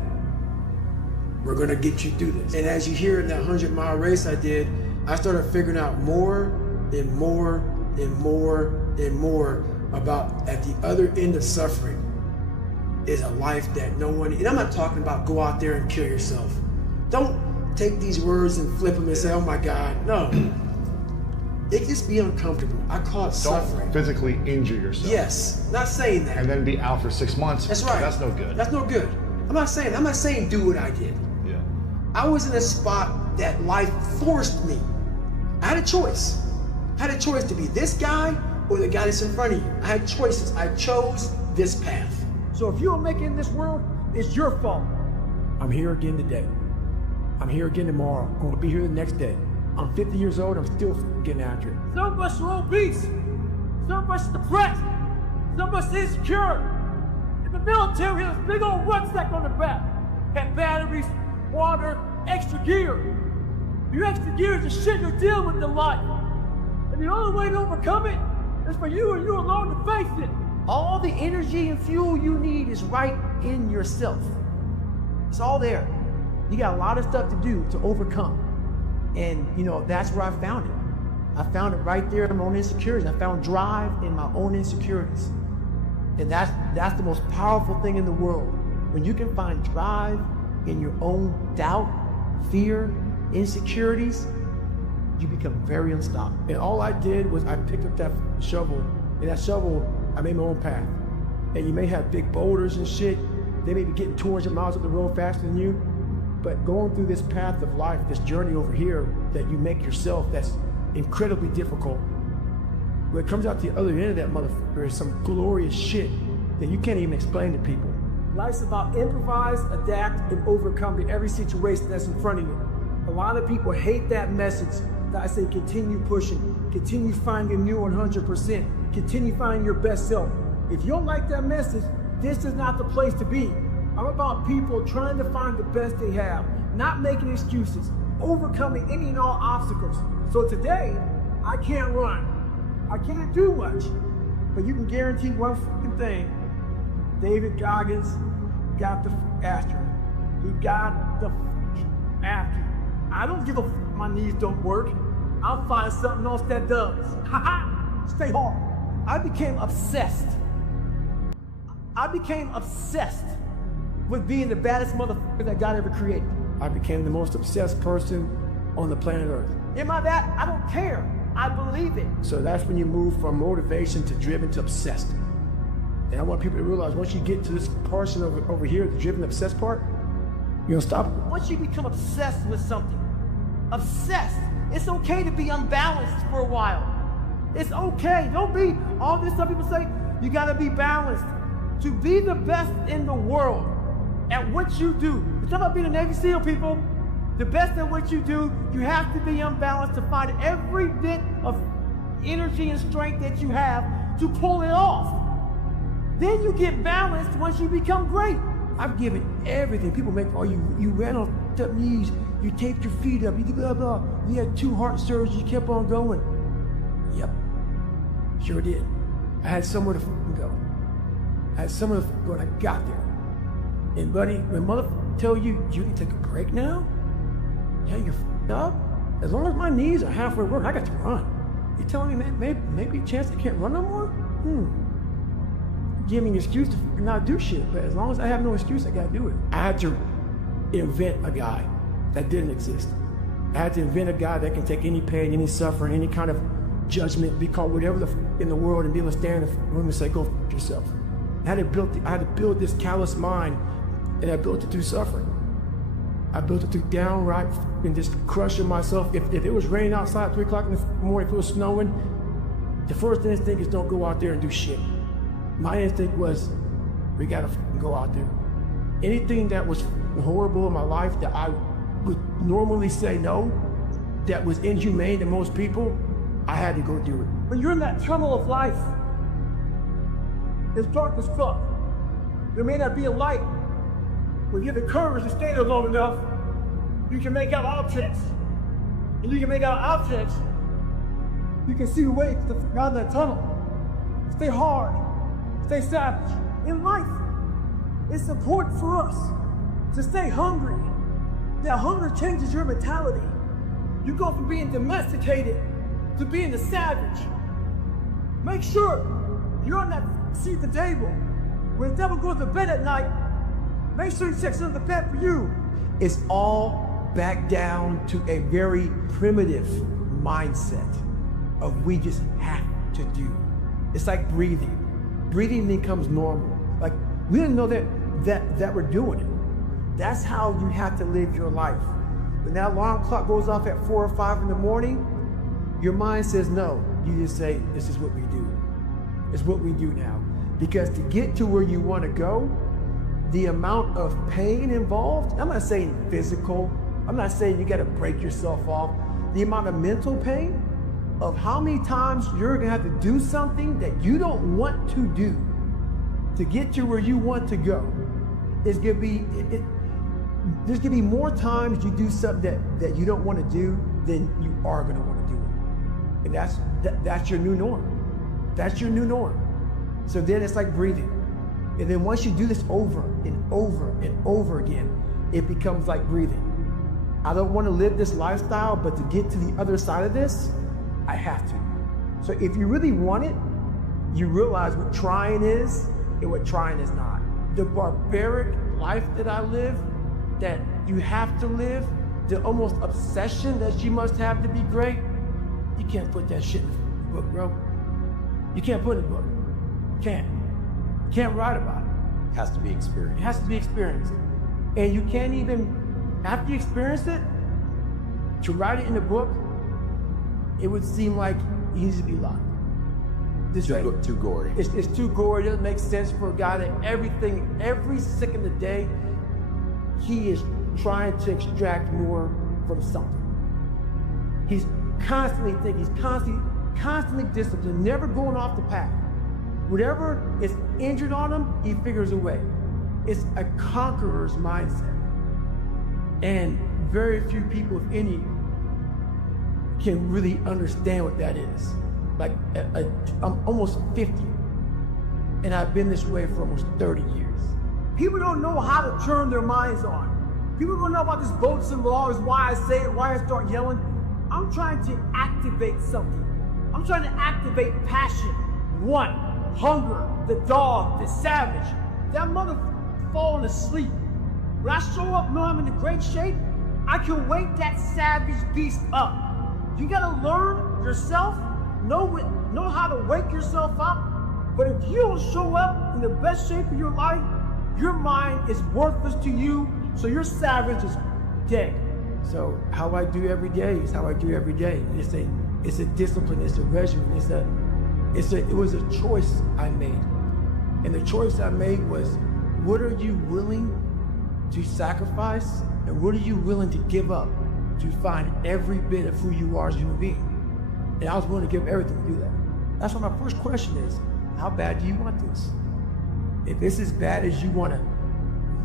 We're going to get you through this. And as you hear in that 100-mile race I did, I started figuring out more and more and more and more about at the other end of suffering is a life that no one, and I'm not talking about go out there and kill yourself. Don't take these words and flip them and say, oh my God, no. It just be uncomfortable. I call it suffering. Don't physically injure yourself. Yes, not saying that. And then be out for 6 months. That's right. That's no good. That's no good. I'm not saying do what I did. Yeah. I was in a spot that life forced me. I had a choice. I had a choice to be this guy or the guy that's in front of you. I had choices. I chose this path. So if you don't make it in this world, it's your fault. I'm here again today. I'm here again tomorrow. I'm going to be here the next day. I'm 50 years old. I'm still getting after it. Some of us are obese. Some of us are depressed. Some of us are insecure. In the military, there's a big old rucksack on the back. Had batteries, water, extra gear. Your extra gear is the shit you're dealing with in life. And the only way to overcome it is for you and you alone to face it. All the energy and fuel you need is right in yourself. It's all there. You got a lot of stuff to do to overcome. And that's where I found it. I found it right there in my own insecurities. I found drive in my own insecurities. And that's the most powerful thing in the world. When you can find drive in your own doubt, fear, insecurities, you become very unstoppable. And all I did was I picked up that shovel, and that shovel, I made my own path. And you may have big boulders and shit. They may be getting 200 miles up the road faster than you. But going through this path of life, this journey over here that you make yourself, that's incredibly difficult. When it comes out the other end of that motherfucker is some glorious shit that you can't even explain to people. Life's about improvise, adapt, and overcome to every situation that's in front of you. A lot of people hate that message that I say continue pushing, continue finding your new 100%, continue finding your best self. If you don't like that message, this is not the place to be. I'm about people trying to find the best they have, not making excuses, overcoming any and all obstacles. So today, I can't run. I can't do much. But you can guarantee one fucking thing. David Goggins got the after him. He got the after him. I don't give a f my knees don't work. I'll find something else that does. Ha-ha! Stay hard. I became obsessed. With being the baddest motherfucker that God ever created. I became the most obsessed person on the planet Earth. Am I that? I don't care. I believe it. So that's when you move from motivation to driven to obsessed. And I want people to realize once you get to this portion over here, the driven obsessed part, you don't stop it. Once you become obsessed with something, obsessed, it's okay to be unbalanced for a while. It's okay. Don't be all this stuff people say, you gotta be balanced. To be the best in the world at what you do. It's not about being a Navy SEAL, people. The best at what you do, you have to be unbalanced to find every bit of energy and strength that you have to pull it off. Then you get balanced once you become great. I've given everything. People make, you ran on up knees, you taped your feet up, you did blah, blah. You had 2 heart surgeries, you kept on going. Yep, sure did. I had somewhere to fucking go. I had somewhere to fucking go and I got there. And buddy, when motherfuckers tell you, you can take a break now? Yeah, you're f***ed up. As long as my knees are halfway working, I got to run. You telling me, man, maybe a chance I can't run no more? Give me an excuse to not do shit, but as long as I have no excuse, I gotta do it. I had to invent a guy that didn't exist. I had to invent a guy that can take any pain, any suffering, any kind of judgment, be called whatever the f in the world, and be able to stand in the room and say, go f yourself. I had to build this callous mind, and I built it through suffering. I built it through downright and just crushing myself. If it was raining outside at 3 o'clock in the morning, if it was snowing, the first instinct is don't go out there and do shit. My instinct was, we gotta go out there. Anything that was horrible in my life that I would normally say no, that was inhumane to most people, I had to go do it. When you're in that tunnel of life, it's dark as fuck. There may not be a light, When you have the courage to stay there long enough, you can make out objects. And you can make out objects, you can see the way out of that tunnel. Stay hard, stay savage. In life, it's important for us to stay hungry. That hunger changes your mentality. You go from being domesticated to being the savage. Make sure you're on that seat at the table. When the devil goes to bed at night, make sure he checks under the bed for you. It's all back down to a very primitive mindset of we just have to do. It's like breathing. Breathing becomes normal. Like we didn't know that we're doing it. That's how you have to live your life. When that alarm clock goes off at 4 or 5 in the morning, your mind says no. You just say, this is what we do. It's what we do now. Because to get to where you want to go, the amount of pain involved, I'm not saying physical, I'm not saying you got to break yourself off. The amount of mental pain of how many times you're going to have to do something that you don't want to do to get to where you want to go is going to be, there's going to be more times you do something that you don't want to do than you are going to want to do it. And that's your new norm. That's your new norm. So then it's like breathing. And then once you do this over and over and over again, it becomes like breathing. I don't want to live this lifestyle, but to get to the other side of this, I have to. So if you really want it, you realize what trying is and what trying is not. The barbaric life that I live, that you have to live, the almost obsession that you must have to be great, you can't put that shit in the book, bro. You can't put it in the book. You can't. You can't write about it. It has to be experienced. It has to be experienced. And you can't even, after you experience it, to write it in a book, it would seem like it needs to be locked. Too gory. It's too gory. It doesn't make sense for a guy that every second of the day, he is trying to extract more from something. He's constantly thinking, he's constantly disciplined, never going off the path. Whatever is injured on him, he figures a way. It's a conqueror's mindset. And very few people, if any, can really understand what that is. Like, I'm almost 50, and I've been this way for almost 30 years. People don't know how to turn their minds on. People don't know about this votes and laws, why I say it, why I start yelling. I'm trying to activate something. I'm trying to activate passion. One, hunger, the dog, the savage. That mother falling asleep. When I show up, know I'm in a great shape, I can wake that savage beast up. You gotta learn yourself, know how to wake yourself up. But if you don't show up in the best shape of your life, your mind is worthless to you, so your savage is dead. So how I do every day is how I do every day. It's a discipline, it's a regimen, it was a choice I made. And the choice I made was, what are you willing to sacrifice, and what are you willing to give up to find every bit of who you are as a human being? And I was willing to give everything to do that. That's why my first question is, how bad do you want this? If it's as bad as you want to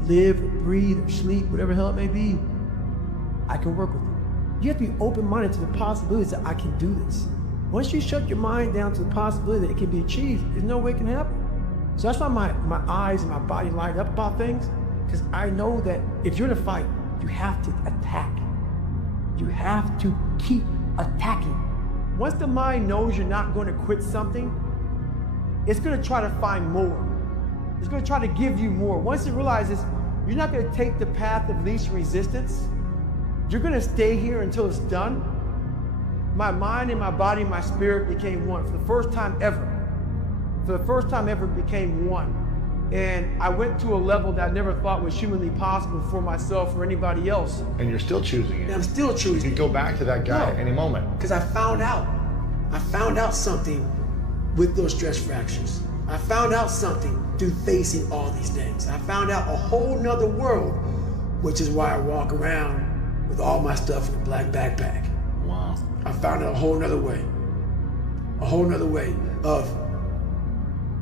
live, or breathe, or sleep, whatever the hell it may be, I can work with you. You have to be open-minded to the possibilities that I can do this. Once you shut your mind down to the possibility that it can be achieved, there's no way it can happen. So that's why my eyes and my body light up about things, because I know that if you're in a fight, you have to attack. You have to keep attacking. Once the mind knows you're not going to quit something, it's going to try to find more. It's going to try to give you more. Once it realizes you're not going to take the path of least resistance, you're going to stay here until it's done. My mind and my body and my spirit became one for the first time ever. For the first time ever, became one. And I went to a level that I never thought was humanly possible for myself or anybody else. And you're still choosing it. And I'm still choosing You it. can go back to that guy at any moment. Because I found out something with those stress fractures. I found out something through facing all these things. I found out a whole nother world, which is why I walk around with all my stuff in a black backpack. Wow. I found out a whole nother way of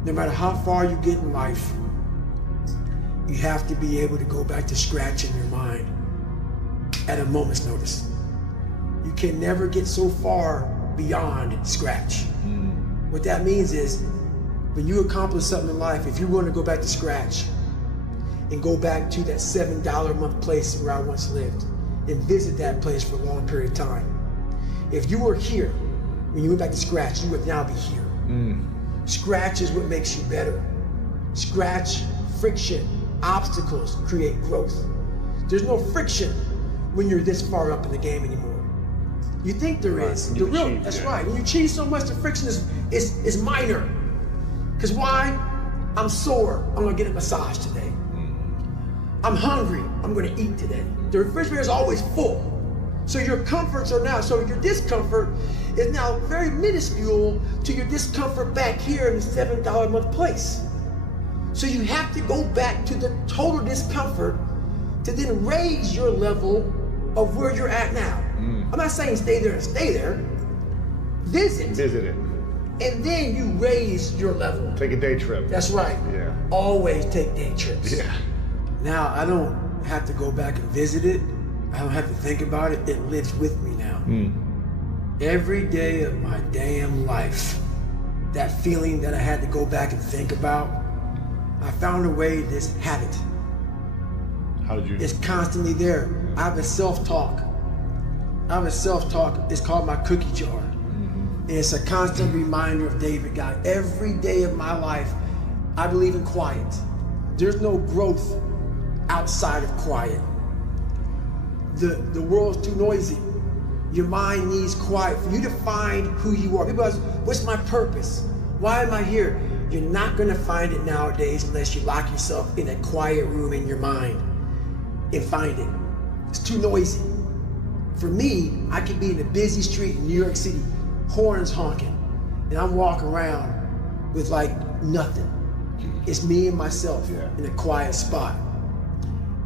no matter how far you get in life, you have to be able to go back to scratch in your mind at a moment's notice. You can never get so far beyond scratch. What that means is, when you accomplish something in life, if you're going to go back to scratch and go back to that $7 a month place where I once lived and visit that place for a long period of time, if you were here when you went back to scratch, you would now be here. Scratch is what makes you better. Scratch, friction, obstacles create growth. There's no friction when you're this far up in the game anymore. You think there is. The real, that's right. When you achieve so much, the friction is minor. Because why? I'm sore, I'm gonna get a massage today. I'm hungry, I'm gonna eat today. The refrigerator is always full. So your comforts are now, so your discomfort is now very minuscule to your discomfort back here in the $7 a month place. So you have to go back to the total discomfort to then raise your level of where you're at now. I'm not saying stay there and stay there. Visit it. And then you raise your level. Take a day trip. That's right. Yeah. Always take day trips. Yeah. Now, I don't have to go back and visit it. I don't have to think about it. It lives with me now. Every day of my damn life, that feeling that I had to go back and think about, I found a way to just have it. How did you? It's constantly there. I have a self-talk. It's called my cookie jar. And it's a constant reminder of David Goggins. Every day of my life, I believe in quiet. There's no growth outside of quiet. The world's too noisy. Your mind needs quiet for you to find who you are. People ask, what's my purpose? Why am I here? You're not gonna find it nowadays unless you lock yourself in a quiet room in your mind and find it. It's too noisy. For me, I could be in a busy street in New York City, horns honking, and I'm walking around with like nothing. It's me and myself in a quiet spot.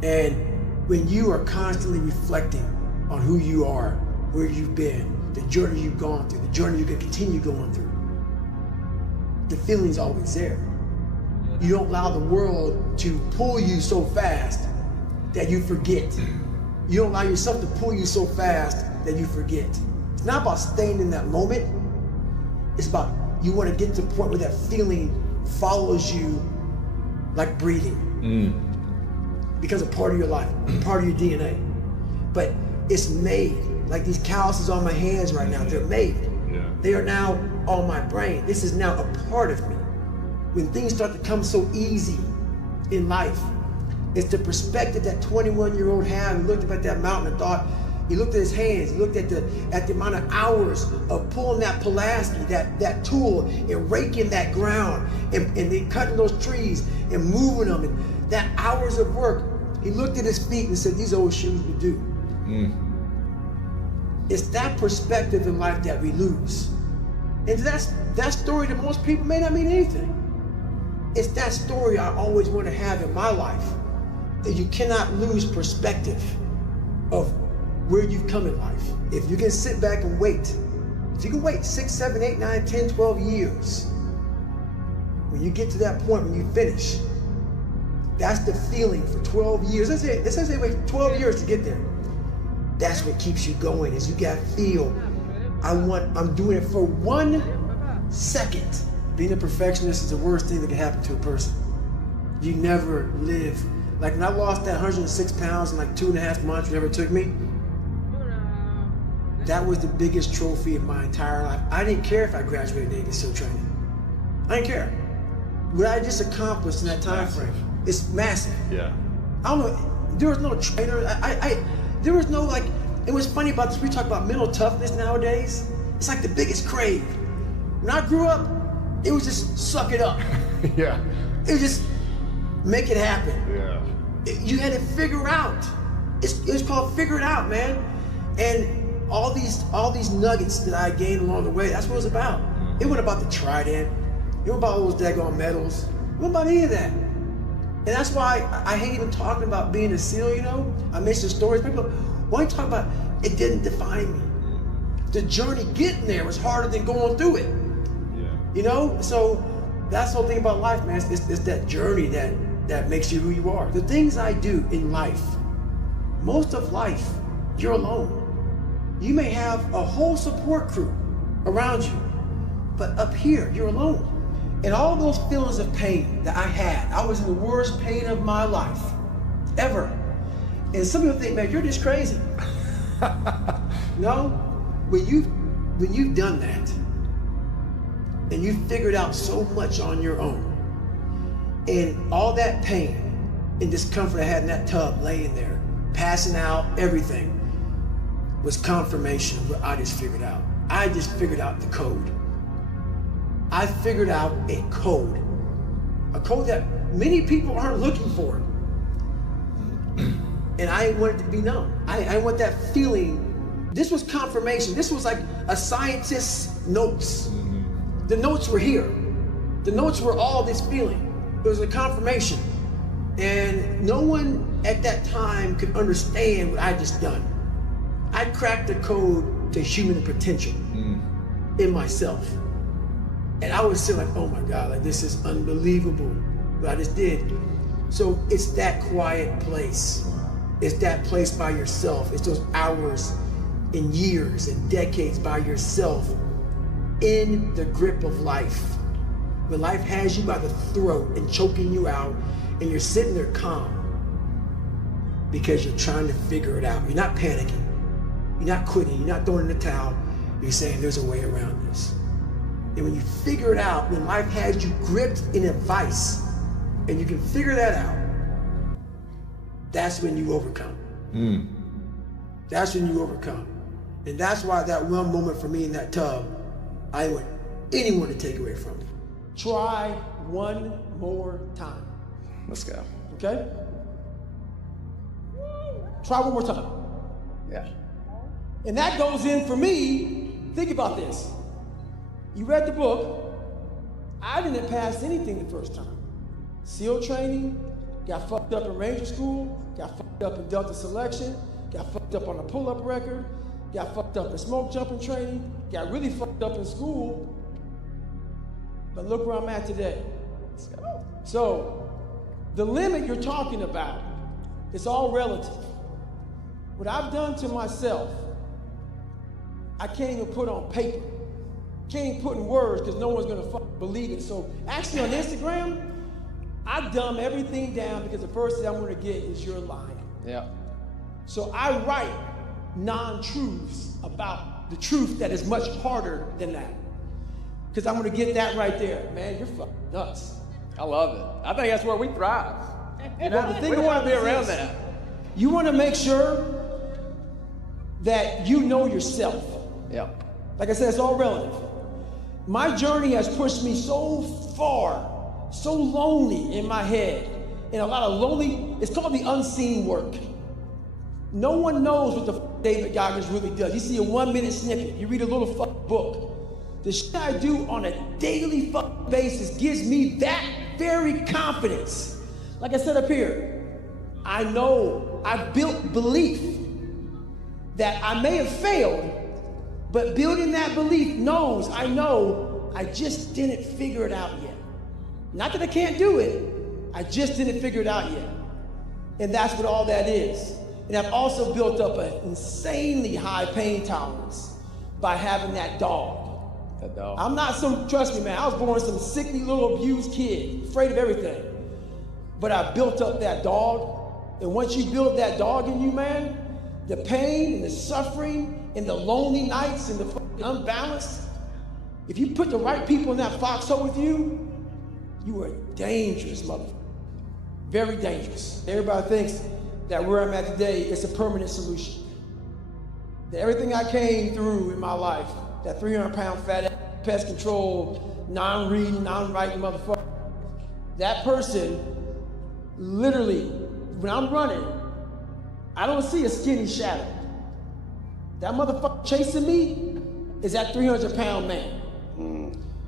And when you are constantly reflecting on who you are, where you've been, the journey you've gone through, the journey you're gonna continue going through, the feeling's always there. You don't allow the world to pull you so fast that you forget. You don't allow yourself to pull you so fast that you forget. It's not about staying in that moment. It's about you want to get to the point where that feeling follows you like breathing. Becomes a part of your life, part of your DNA. But it's made, like these calluses on my hands right now, they're made. They are now on my brain. This is now a part of me. When things start to come so easy in life, it's the perspective that 21-year-old had. He looked up at that mountain and thought, he looked at his hands, he looked at the amount of hours of pulling that Pulaski, that tool, and raking that ground, and then cutting those trees and moving them, and that hours of work. He looked at his feet and said, these old shoes would do. It's that perspective in life that we lose. And that story to most people may not mean anything. It's that story I always want to have in my life, that you cannot lose perspective of where you've come in life. If you can sit back and wait, if you can wait 6, 7, 8, 9, 10, 12 years, when you get to that point, when you finish, that's the feeling for 12 years. Let's say they wait 12 years to get there. That's what keeps you going, is you gotta feel, I'm doing it for 1 second. Being a perfectionist is the worst thing that can happen to a person. You never live. Like when I lost that 106 pounds in like 2.5 months, whatever it took me, that was the biggest trophy of my entire life. I didn't care if I graduated Navy SEAL training. I didn't care. What I just accomplished in that time frame, it's massive. Yeah. I don't know, there was no trainer, there was no like, it was funny about this, we talk about mental toughness nowadays. It's like the biggest crave. When I grew up, it was just suck it up. Yeah. It was just make it happen. Yeah. You had to figure out. It's called figure it out, man. And all these nuggets that I gained along the way, that's what it was about. It wasn't about the trident. It wasn't about all those daggone medals. It wasn't about any of that. And that's why I hate even talking about being a SEAL, you know? I mention stories. People, why you talk about it didn't define me? The journey getting there was harder than going through it. Yeah. You know? So that's the whole thing about life, man. It's that journey that that makes you who you are. The things I do in life, most of life, you're alone. You may have a whole support crew around you, but up here, you're alone. And all those feelings of pain that I had, I was in the worst pain of my life, ever. And some people think, man, you're just crazy. No, when you've done that, and you figured out so much on your own, and all that pain and discomfort I had in that tub, laying there, passing out, everything, was confirmation of what I just figured out. I just figured out the code. I figured out a code that many people aren't looking for. And I want it to be known. I want that feeling. This was confirmation. This was like a scientist's notes. The notes were here. The notes were all this feeling. It was a confirmation. And no one at that time could understand what I just done. I cracked the code to human potential in myself. And I was still like, oh my God, like this is unbelievable what I just did. So it's that quiet place. It's that place by yourself. It's those hours and years and decades by yourself in the grip of life. When life has you by the throat and choking you out, and you're sitting there calm because you're trying to figure it out. You're not panicking. You're not quitting. You're not throwing in the towel. You're saying there's a way around this. And when you figure it out, when life has you gripped in a vice, and you can figure that out, that's when you overcome. That's when you overcome. And that's why that one moment for me in that tub, I want anyone to take away from me. Try one more time. Let's go. Okay? Try one more time. Yeah. And that goes in for me. Think about this. You read the book. I didn't pass anything the first time. SEAL training, got fucked up in Ranger School, got fucked up in Delta Selection, got fucked up on a pull-up record, got fucked up in smoke jumping training, got really fucked up in school. But look where I'm at today. Let's go. So, the limit you're talking about, it's all relative. What I've done to myself, I can't even put on paper. Can't even put in words because no one's gonna believe it. So actually on Instagram, I dumb everything down because the first thing I'm gonna get is you're lying. Yeah. So I write non-truths about the truth that is much harder than that. Because I'm gonna get that right there. Man, you're fucking nuts. I love it. I think that's where we thrive. You know, Well, the thing we want to be about around this, that. You want to make sure that you know yourself. Yeah. Like I said, it's all relative. My journey has pushed me so far, so lonely in my head, and a lot of lonely, it's called the unseen work. No one knows what the David Goggins really does. You see a 1-minute snippet, you read a little book. The shit I do on a daily basis gives me that very confidence. Like I said up here, I know I've built belief that I may have failed, but building that belief knows I know I just didn't figure it out yet. Not that I can't do it, I just didn't figure it out yet. And that's what all that is. And I've also built up an insanely high pain tolerance by having that dog. That dog. I'm not trust me, man, I was born some sickly little abused kid, afraid of everything. But I built up that dog, and once you build that dog in you, man, the pain and the suffering and the lonely nights and the unbalanced, if you put the right people in that foxhole with you, you are dangerous, motherfucker. Very dangerous. Everybody thinks that where I'm at today is a permanent solution. That everything I came through in my life, that 300-pound fat pest control, non-reading, non-writing motherfucker, that person, literally, when I'm running, I don't see a skinny shadow. That motherfucker chasing me is that 300-pound man.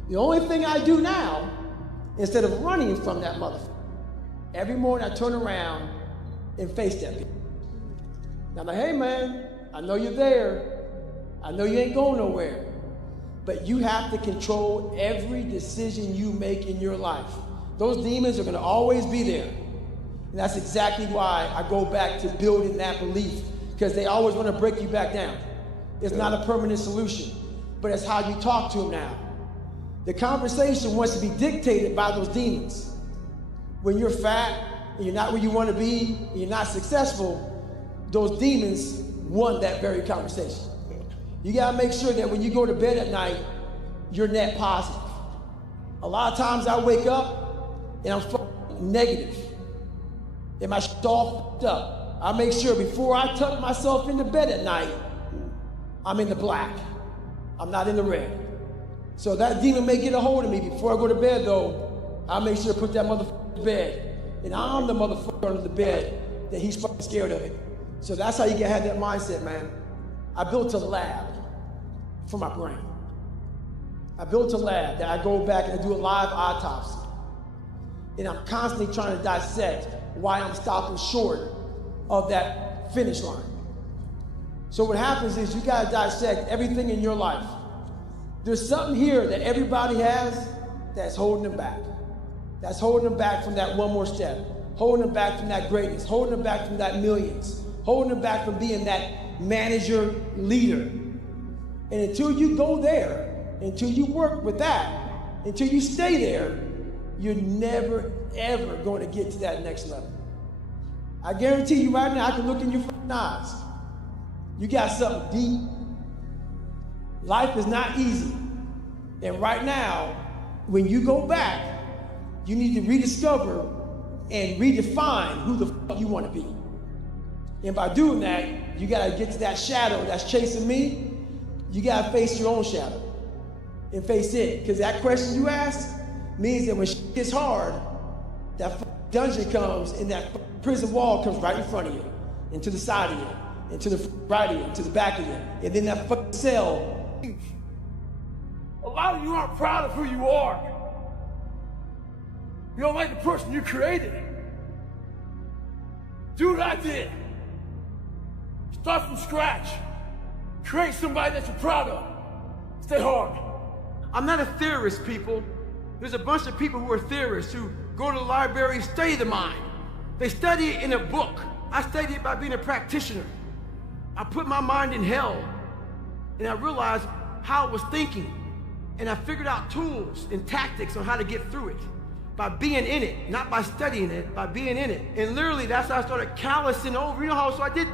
The only thing I do now, instead of running from that motherfucker, every morning I turn around and face that bitch. And I'm like, hey man, I know you're there. I know you ain't going nowhere. But you have to control every decision you make in your life. Those demons are gonna always be there. And that's exactly why I go back to building that belief, because they always want to break you back down. It's not a permanent solution, but it's how you talk to them now. The conversation wants to be dictated by those demons. When you're fat, and you're not where you want to be, and you're not successful, those demons want that very conversation. You gotta make sure that when you go to bed at night, you're net positive. A lot of times I wake up and I'm negative. And my shit's all fucked up. I make sure before I tuck myself into bed at night, I'm in the black. I'm not in the red. So that demon may get a hold of me before I go to bed though. I make sure to put that motherfucker to bed. And I'm the motherfucker under the bed that he's fucking scared of it. So that's how you can have that mindset, man. I built a lab for my brain. I built a lab that I go back and I do a live autopsy. And I'm constantly trying to dissect why I'm stopping short of that finish line. So what happens is you gotta dissect everything in your life. There's something here that everybody has that's holding them back. That's holding them back from that one more step. Holding them back from that greatness. Holding them back from that millions. Holding them back from being that manager, leader. And until you go there, until you work with that, until you stay there, you're never, ever going to get to that next level. I guarantee you right now, I can look in your eyes. You got something deep. Life is not easy. And right now, when you go back, you need to rediscover and redefine who the fuck you want to be. And by doing that, you gotta get to that shadow that's chasing me. You gotta face your own shadow and face it. Because that question you asked means that when shit gets hard, that dungeon comes and that prison wall comes right in front of you, and to the side of you, and to the right of you, and to the back of you. And then that fucking cell. A lot of you aren't proud of who you are. You don't like the person you created. Do what I did. Start from scratch. Create somebody that you're proud of. Stay hard. I'm not a theorist, people. There's a bunch of people who are theorists who go to the library, study the mind. They study it in a book. I studied it by being a practitioner. I put my mind in hell, and I realized how it was thinking. And I figured out tools and tactics on how to get through it. By being in it, not by studying it, by being in it. And literally, that's how I started callousing over. You know how, so I did,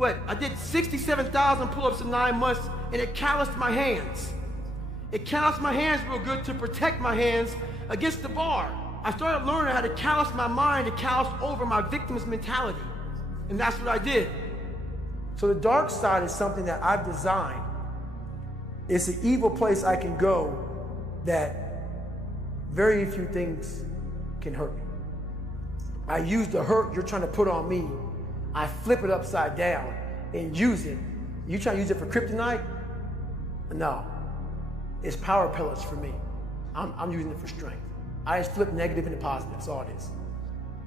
I did 67,000 pull-ups in 9 months, and it calloused my hands. It calloused my hands real good to protect my hands against the bar. I started learning how to callous my mind, to callous over my victim's mentality. And that's what I did. So the dark side is something that I've designed. It's an evil place I can go that very few things can hurt me. I use the hurt you're trying to put on me, I flip it upside down and use it. You trying to use it for kryptonite? No. It's power pellets for me. I'm using it for strength. I just flip negative into positive, that's all it is.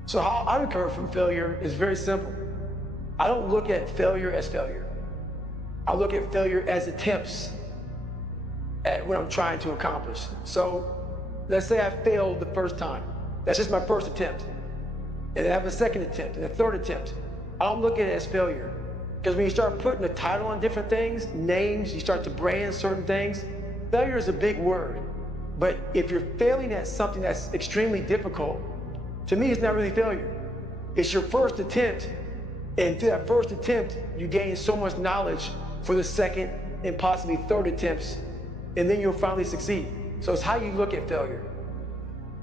So how I recover from failure is very simple. I don't look at failure as failure. I look at failure as attempts at what I'm trying to accomplish. So let's say I failed the first time. That's just my first attempt. And I have a second attempt and a third attempt. I don't look at it as failure. Because when you start putting a title on different things, names, you start to brand certain things, failure is a big word. But if you're failing at something that's extremely difficult, to me, it's not really failure. It's your first attempt. And through that first attempt, you gain so much knowledge for the second and possibly third attempts, and then you'll finally succeed. So it's how you look at failure.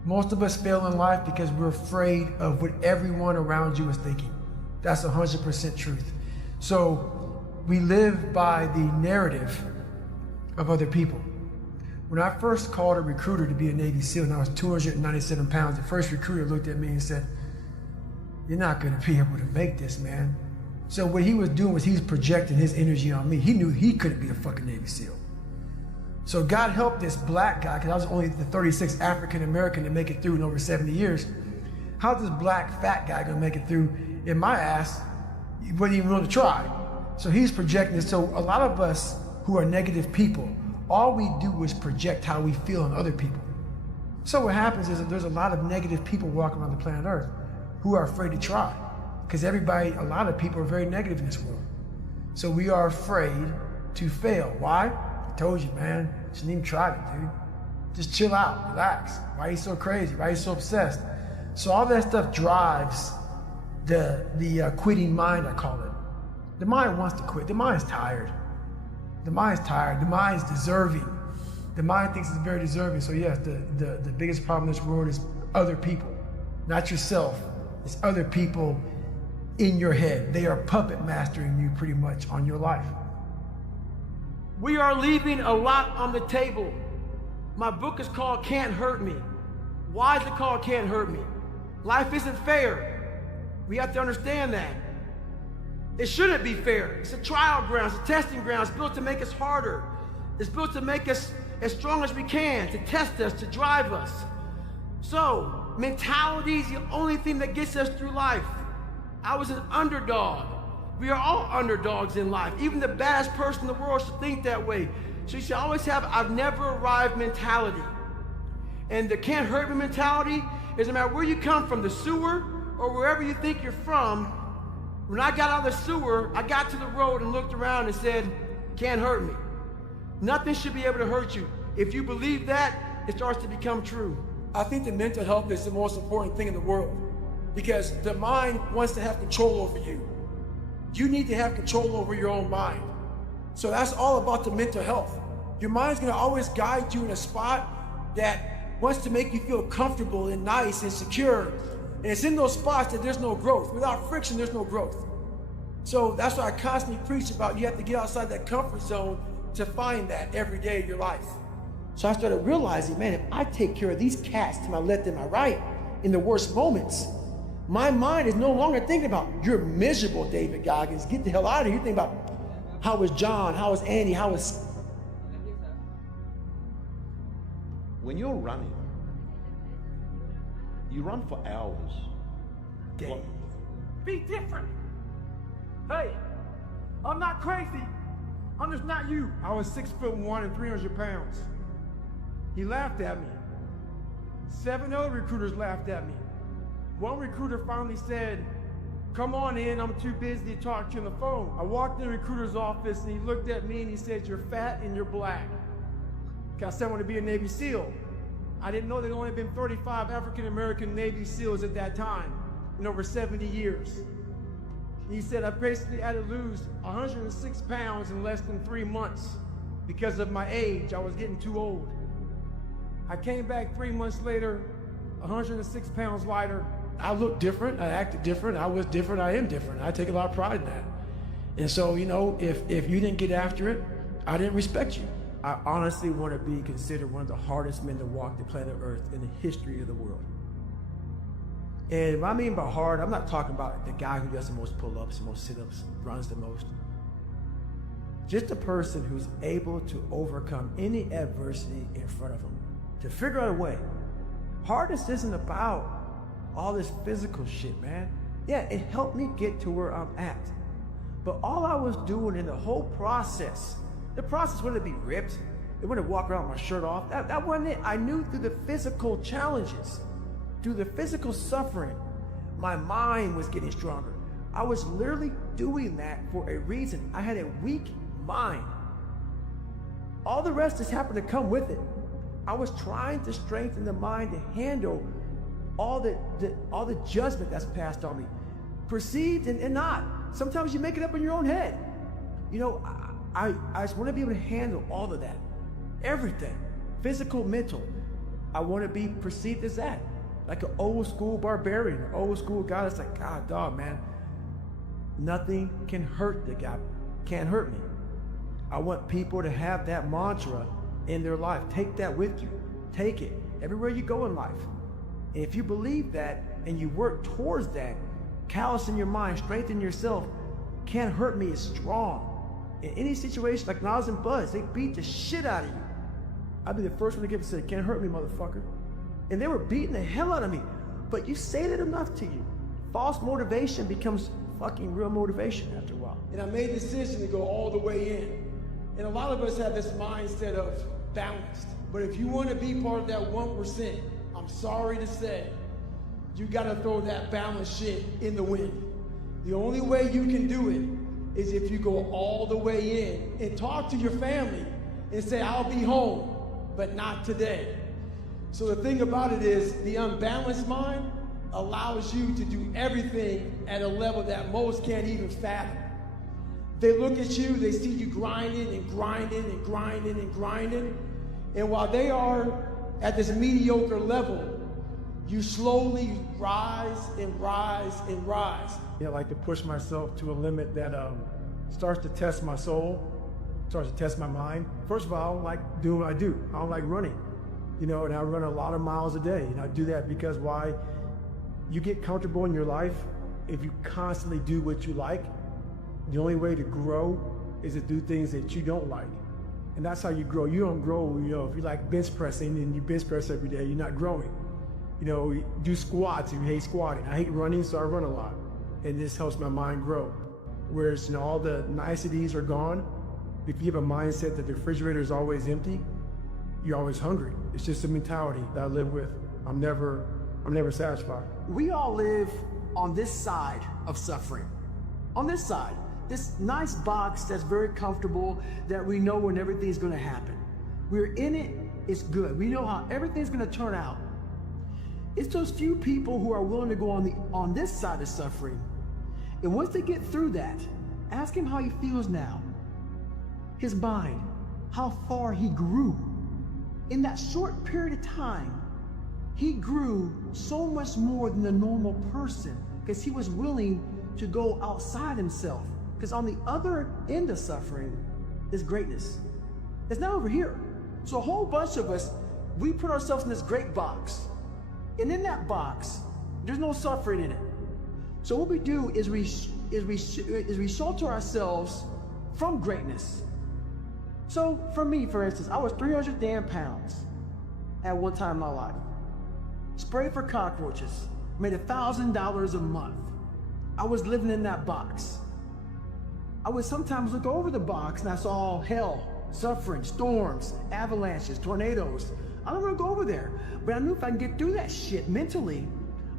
Most of us fail in life because we're afraid of what everyone around you is thinking. That's 100% truth. So we live by the narrative of other people. When I first called a recruiter to be a Navy SEAL and I was 297 pounds, the first recruiter looked at me and said, "You're not gonna be able to make this, man." So what he was doing was he's projecting his energy on me. He knew he couldn't be a fucking Navy SEAL. So God helped this black guy, because I was only the 36th African American to make it through in over 70 years. How's this black fat guy gonna make it through in my ass? He wasn't even willing to try. So he's projecting this. So a lot of us who are negative people, all we do is project how we feel on other people. So what happens is that there's a lot of negative people walking around the planet Earth. who are afraid to try. Because a lot of people are very negative in this world. So we are afraid to fail. Why? I told you, man, shouldn't even try it, dude. Just chill out, relax. Why are you so crazy? Why are you so obsessed? So all that stuff drives the quitting mind, I call it. The mind wants to quit. The mind's tired. The mind's tired. The mind's deserving. The mind thinks it's very deserving. So yes, the biggest problem in this world is other people, not yourself. It's other people in your head. They are puppet mastering you pretty much on your life. We are leaving a lot on the table. My book is called Can't Hurt Me. Why is it called Can't Hurt Me? Life isn't fair. We have to understand that. It shouldn't be fair. It's a trial ground, it's a testing ground. It's built to make us harder. It's built to make us as strong as we can, to test us, to drive us. So, mentality is the only thing that gets us through life. I was an underdog. We are all underdogs in life. Even the baddest person in the world should think that way. So you should always have I've never arrived mentality. And the can't hurt me mentality is no matter where you come from, the sewer or wherever you think you're from. When I got out of the sewer, I got to the road and looked around and said, can't hurt me. Nothing should be able to hurt you. If you believe that, it starts to become true. I think that mental health is the most important thing in the world because the mind wants to have control over you. You need to have control over your own mind. So that's all about the mental health. Your mind's gonna always guide you in a spot that wants to make you feel comfortable and nice and secure. And it's in those spots that there's no growth. Without friction, there's no growth. So that's why I constantly preach about you have to get outside that comfort zone to find that every day of your life. So I started realizing, man, if I take care of these cats to my left and my right in the worst moments, my mind is no longer thinking about, you're miserable, David Goggins, get the hell out of here. You're thinking about, how was John, how was Andy, how was... When you're running, you run for hours. Dang. Be different. Hey, I'm not crazy. I'm just not you. I was 6'1" and 300 pounds. He laughed at me. 7 other recruiters laughed at me. One recruiter finally said, come on in, I'm too busy to talk to you on the phone. I walked in the recruiter's office and he looked at me and he said, you're fat and you're black. Because I said I wanted to be a Navy SEAL. I didn't know there'd only been 35 African-American Navy SEALs at that time in over 70 years. He said I basically had to lose 106 pounds in less than 3 months because of my age. I was getting too old. I came back 3 months later, 106 pounds lighter. I looked different, I acted different, I was different, I am different. I take a lot of pride in that. And so, you know, if you didn't get after it, I didn't respect you. I honestly want to be considered one of the hardest men to walk the planet Earth in the history of the world. And what I mean by hard, I'm not talking about the guy who does the most pull-ups, the most sit-ups, runs the most. Just a person who's able to overcome any adversity in front of him, to figure out a way. Hardness isn't about all this physical shit, man. Yeah, it helped me get to where I'm at. But all I was doing in the whole process, the process wouldn't be ripped. It wouldn't walk around with my shirt off. That wasn't it. I knew through the physical challenges, through the physical suffering, my mind was getting stronger. I was literally doing that for a reason. I had a weak mind. All the rest just happened to come with it. I was trying to strengthen the mind to handle all the judgment that's passed on me, perceived and not. Sometimes you make it up in your own head. You know, I just want to be able to handle all of that, everything, physical, mental. I want to be perceived as that, like an old school barbarian, an old school guy that's like, God, dog, man, nothing can hurt the guy, can't hurt me. I want people to have that mantra in their life. Take that with you. Take it everywhere you go in life. And if you believe that and you work towards that, callous in your mind, strengthen yourself, can't hurt me is strong. In any situation, like when I was in Buzz, they beat the shit out of you. I'd be the first one to give and say, can't hurt me, motherfucker. And they were beating the hell out of me. But you say that enough to you. False motivation becomes fucking real motivation after a while. And I made a decision to go all the way in. And a lot of us have this mindset of balanced. But if you want to be part of that 1%, I'm sorry to say, you gotta throw that balance shit in the wind. The only way you can do it is if you go all the way in and talk to your family and say, I'll be home, but not today. So the thing about it is, the unbalanced mind allows you to do everything at a level that most can't even fathom. They look at you, they see you grinding and grinding and grinding and grinding, and while they are at this mediocre level, you slowly rise and rise and rise. I like to push myself to a limit that starts to test my soul, starts to test my mind. First of all, I don't like doing what I do. I don't like running, and I run a lot of miles a day. And I do that because why? You get comfortable in your life if you constantly do what you like. The only way to grow is to do things that you don't like. And that's how you grow. You don't grow, if you like bench pressing and you bench press every day, you're not growing. Do squats if you hate squatting. I hate running, so I run a lot. And this helps my mind grow. Whereas, all the niceties are gone. If you have a mindset that the refrigerator is always empty, you're always hungry. It's just a mentality that I live with. I'm never satisfied. We all live on this side of suffering. On this side, this nice box that's very comfortable, that we know when everything's gonna happen. We're in it, it's good. We know how everything's gonna turn out. It's those few people who are willing to go on this side of suffering. And once they get through that, ask him how he feels now. His mind, how far he grew. In that short period of time, he grew so much more than the normal person because he was willing to go outside himself. Because on the other end of suffering is greatness. It's not over here. So a whole bunch of us, we put ourselves in this great box. And in that box, there's no suffering in it. So what we do is we shelter ourselves from greatness. So for me, for instance, I was 300 damn pounds at one time in my life. Sprayed for cockroaches, made $1,000 a month. I was living in that box. I would sometimes look over the box and I saw hell, suffering, storms, avalanches, tornadoes. I don't want to go over there, but I knew if I can get through that shit mentally,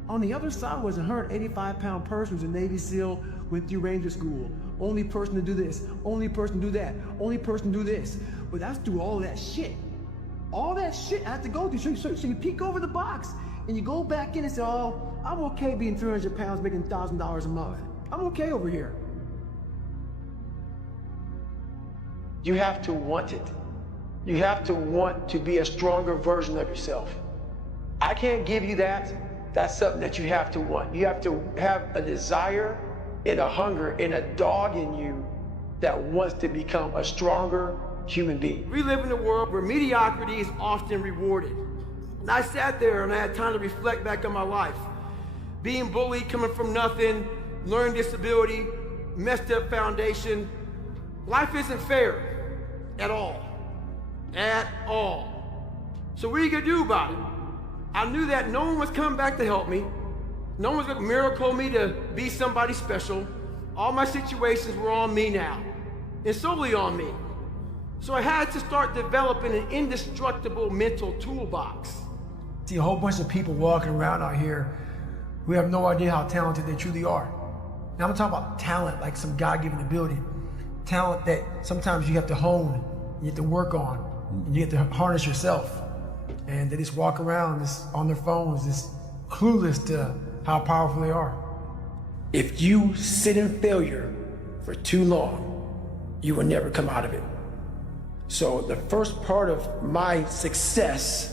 on the other side was a 185-pound person who's a Navy SEAL, went through Ranger School. Only person to do this, only person to do that, only person to do this. But that's through all that shit. All that shit I had to go through. So you peek over the box and you go back in and say, oh, I'm okay being 300 pounds, making $1,000 a month. I'm okay over here. You have to want it. You have to want to be a stronger version of yourself. I can't give you that. That's something that you have to want. You have to have a desire and a hunger and a dog in you that wants to become a stronger human being. We live in a world where mediocrity is often rewarded. And I sat there and I had time to reflect back on my life. Being bullied, coming from nothing, learning disability, messed up foundation. Life isn't fair at all. At all. So what are you gonna do about it? I knew that no one was coming back to help me. No one's gonna miracle me to be somebody special. All my situations were on me now. And solely on me. So I had to start developing an indestructible mental toolbox. See a whole bunch of people walking around out here who have no idea how talented they truly are. Now I'm talking about talent, like some God-given ability. Talent that sometimes you have to hone, you have to work on, and you have to harness yourself. And they just walk around just on their phones, just clueless to how powerful they are. If you sit in failure for too long, you will never come out of it. So the first part of my success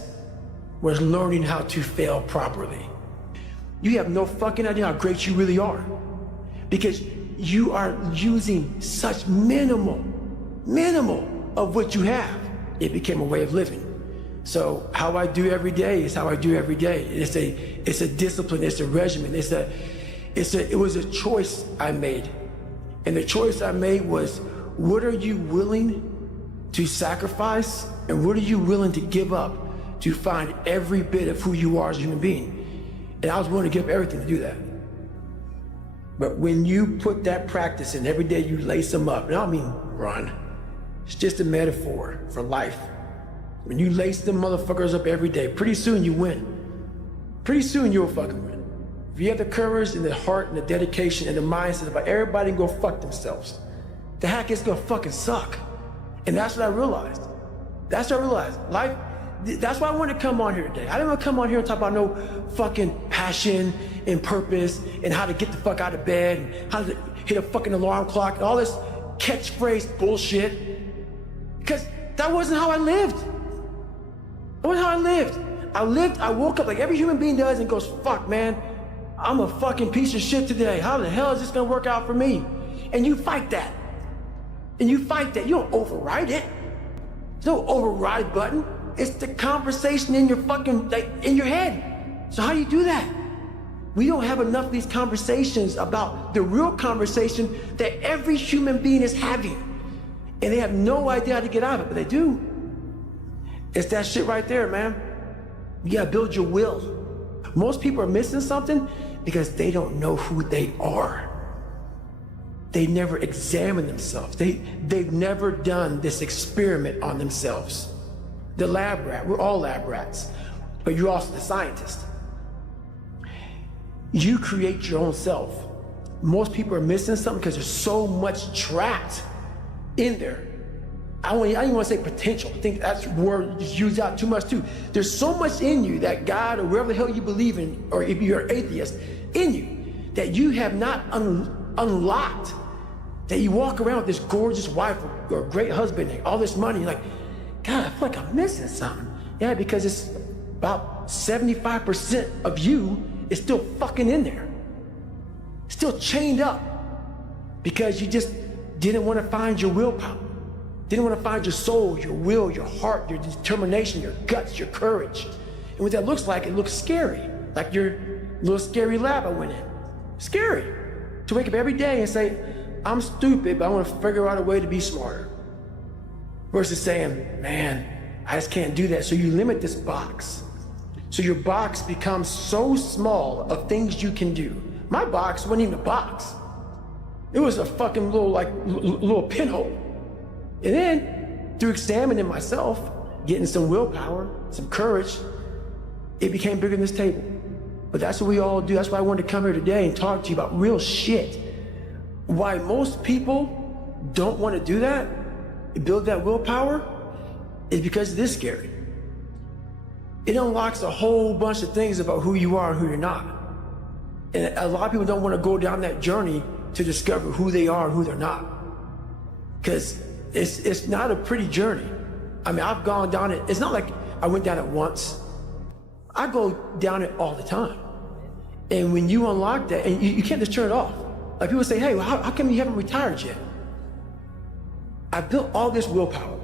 was learning how to fail properly. You have no fucking idea how great you really are, because you are using such minimal of what you have. It became a way of living. So how I do every day is how I do every day. It's a discipline, it's a regimen, it was a choice I made. And the choice I made was, what are you willing to sacrifice and what are you willing to give up to find every bit of who you are as a human being? And I was willing to give up everything to do that. But when you put that practice in, every day you lace them up, and I don't mean run, it's just a metaphor for life. When you lace them motherfuckers up every day, pretty soon you win. Pretty soon you'll fucking win. if you have the courage and the heart and the dedication and the mindset about everybody can go fuck themselves, the heck is gonna fucking suck. And that's what I realized. That's what I realized. Life, that's why I wanted to come on here today. I didn't want to come on here and talk about no fucking passion and purpose and how to get the fuck out of bed and how to hit a fucking alarm clock and all this catchphrase bullshit. Because that wasn't how I lived. That wasn't how I lived. I woke up like every human being does and goes, fuck, man, I'm a fucking piece of shit today. How the hell is this gonna work out for me? And you fight that. And you fight that. You don't override it. There's no override button. It's the conversation in your fucking, like, in your head. So how do you do that? We don't have enough of these conversations about the real conversation that every human being is having. And they have no idea how to get out of it, but they do. It's that shit right there, man. You gotta build your will. Most people are missing something because they don't know who they are. They never examine themselves. They've never done this experiment on themselves. The lab rat, we're all lab rats, but you're also the scientist. You create your own self. Most people are missing something because there's so much trapped in there. I don't even want to say potential. I think that's a word just used out too much too. There's so much in you that God or wherever the hell you believe in, or if you're an atheist, in you, that you have not unlocked. That you walk around with this gorgeous wife or great husband and all this money, you're like, God, I feel like I'm missing something. Yeah, because it's about 75% of you is still fucking in there. Still chained up because you just didn't want to find your willpower. Didn't want to find your soul, your will, your heart, your determination, your guts, your courage. And what that looks like, it looks scary. Like your little scary lab I went in. Scary. To wake up every day and say, I'm stupid, but I want to figure out a way to be smarter. Versus saying, man, I just can't do that. So you limit this box. So your box becomes so small of things you can do. My box wasn't even a box. It was a fucking little pinhole. And then, through examining myself, getting some willpower, some courage, it became bigger than this table. But that's what we all do. That's why I wanted to come here today and talk to you about real shit. Why most people don't want to do that, build that willpower, is because it is scary. It unlocks a whole bunch of things about who you are and who you're not. And a lot of people don't want to go down that journey to discover who they are and who they're not. Because it's not a pretty journey. I mean, I've gone down it. It's not like I went down it once. I go down it all the time. And when you unlock that, and you can't just turn it off. Like people say, hey, well, how come you haven't retired yet? I built all this willpower.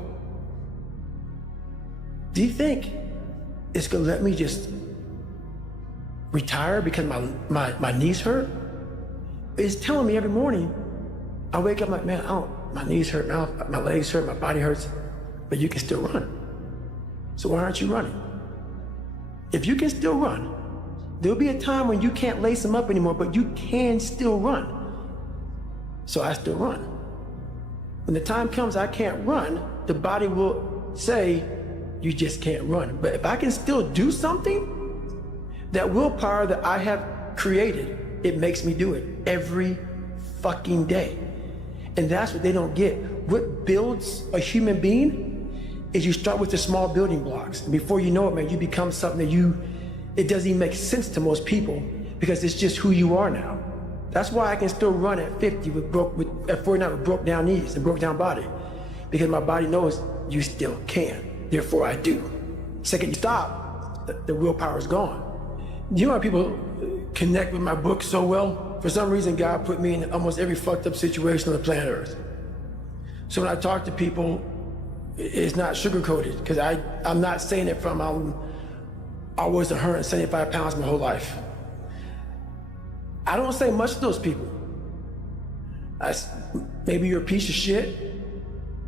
Do you think it's gonna let me just retire because my knees hurt? It's telling me every morning, I wake up like, man, my knees hurt now, my legs hurt, my body hurts, but you can still run. So why aren't you running? If you can still run, there'll be a time when you can't lace them up anymore, but you can still run. So I still run. When the time comes I can't run, the body will say, you just can't run. But if I can still do something, that willpower that I have created, it makes me do it every fucking day. And that's what they don't get. What builds a human being is you start with the small building blocks. And before you know it, man, you become something that it doesn't even make sense to most people because it's just who you are now. That's why I can still run at 50 at 49 with broke down knees and broke down body. Because my body knows you still can. Therefore I do. Second you stop, the willpower is gone. You know how people connect with my book so well? For some reason, God put me in almost every fucked up situation on the planet Earth. So when I talk to people, it's not sugar-coated, because I'm not saying it from I was 175 pounds my whole life. I don't say much to those people. Maybe you're a piece of shit.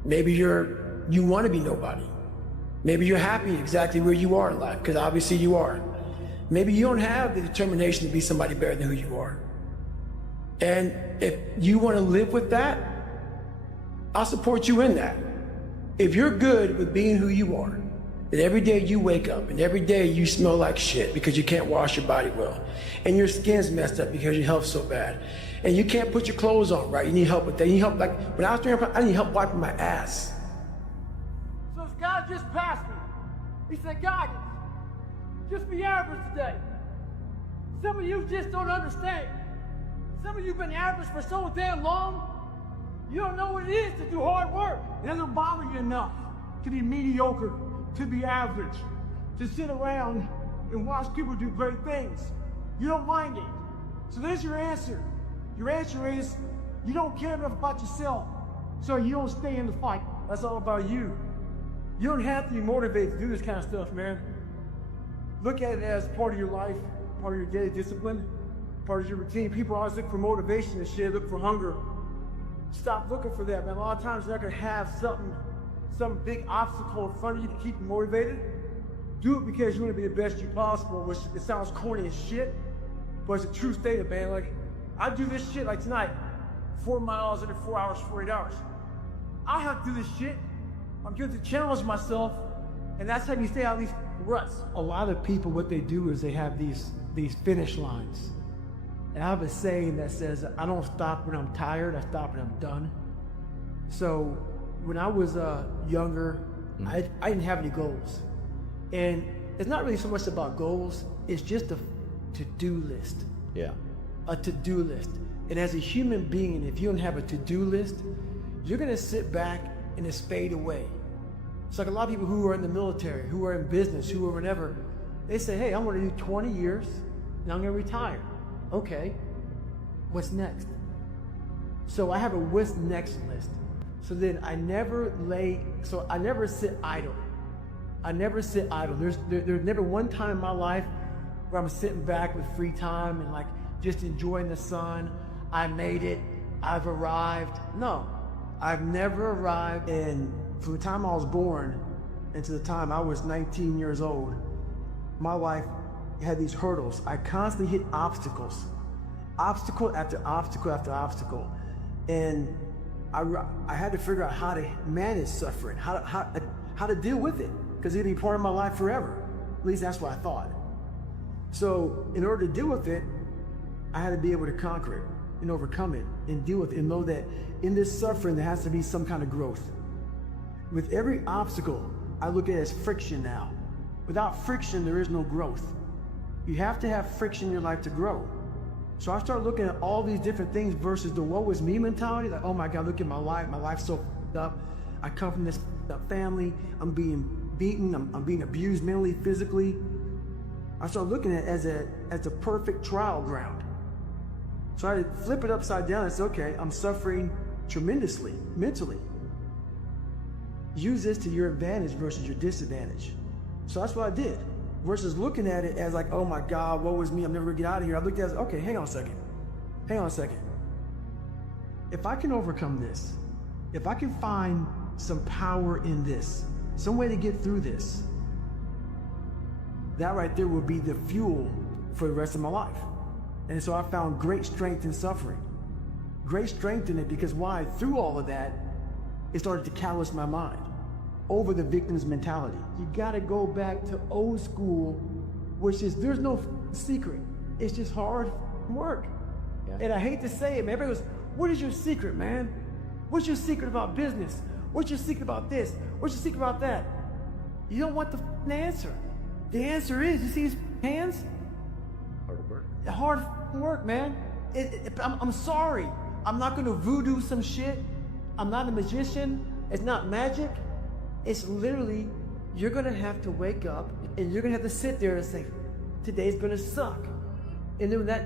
Maybe you want to be nobody. Maybe you're happy exactly where you are in life, because obviously you are. Maybe you don't have the determination to be somebody better than who you are. And if you want to live with that, I'll support you in that. If you're good with being who you are, that every day you wake up and every day you smell like shit because you can't wash your body well, and your skin's messed up because your health's so bad, and you can't put your clothes on right, you need help with that. You need help, like when I was doing, I need help wiping my ass. So this guy just passed me. He said, Goggins, just be average today. Some of you just don't understand. Some of you been average for so damn long, you don't know what it is to do hard work. It doesn't bother you enough to be mediocre, to be average, to sit around and watch people do great things. You don't mind it. So there's your answer. Your answer is you don't care enough about yourself, so you don't stay in the fight. That's all about you. You don't have to be motivated to do this kind of stuff, man. Look at it as part of your life, part of your daily discipline, part of your routine. People always look for motivation and shit, look for hunger. Stop looking for that, man. A lot of times you're not gonna have some big obstacle in front of you to keep you motivated. Do it because you want to be the best you possible, which it sounds corny as shit, but it's a true statement, man. Like, I do this shit like tonight, 4 miles every 4 hours, 48 hours. I have to do this shit. I'm going to challenge myself, and that's how you stay out of these ruts. A lot of people, what they do is they have these finish lines. And I have a saying that says, I don't stop when I'm tired, I stop when I'm done. So when I was younger, I didn't have any goals. And it's not really so much about goals, it's just a to-do list. Yeah. A to-do list. And as a human being, if you don't have a to-do list, you're gonna sit back and just fade away. It's like a lot of people who are in the military, who are in business, who are whatever, they say, hey, I'm gonna do 20 years and I'm gonna retire. Okay, what's next? So I have a what's next list. So then I never sit idle. I never sit idle. There's never one time in my life where I'm sitting back with free time and like just enjoying the sun. I made it, I've arrived. No, I've never arrived. And from the time I was born and to the time I was 19 years old, my life had these hurdles. I constantly hit obstacles, obstacle after obstacle after obstacle. And I had to figure out how to manage suffering, how to deal with it, because it'd be part of my life forever. At least that's what I thought. So in order to deal with it, I had to be able to conquer it and overcome it and deal with it and know that in this suffering, there has to be some kind of growth. With every obstacle, I look at it as friction now. Without friction, there is no growth. You have to have friction in your life to grow. So I started looking at all these different things versus the woe is me mentality. Like, oh my God, look at my life's so f***ed up. I come from this f***ed up family. I'm being beaten, I'm being abused mentally, physically. I started looking at it as a perfect trial ground. So I had to flip it upside down and say, okay, I'm suffering tremendously, mentally. Use this to your advantage versus your disadvantage. So that's what I did. Versus looking at it as like, oh my God, woe is me, I'm never gonna get out of here. I looked at it as, okay, hang on a second. If I can overcome this, if I can find some power in this, some way to get through this, that right there will be the fuel for the rest of my life. And so I found great strength in suffering. Great strength in it because why? Through all of that, it started to callous my mind over the victim's mentality. You gotta go back to old school, which is, there's no secret. It's just hard work. Yeah. And I hate to say it, man. Everybody goes, what is your secret, man? What's your secret about business? What's your secret about this? What's your secret about that? You don't want the answer. The answer is, you see his hands? Hard work. Hard work, man. I'm sorry. I'm not gonna voodoo some shit. I'm not a magician. It's not magic. It's literally, you're gonna have to wake up and you're gonna have to sit there and say, today's gonna suck. And then that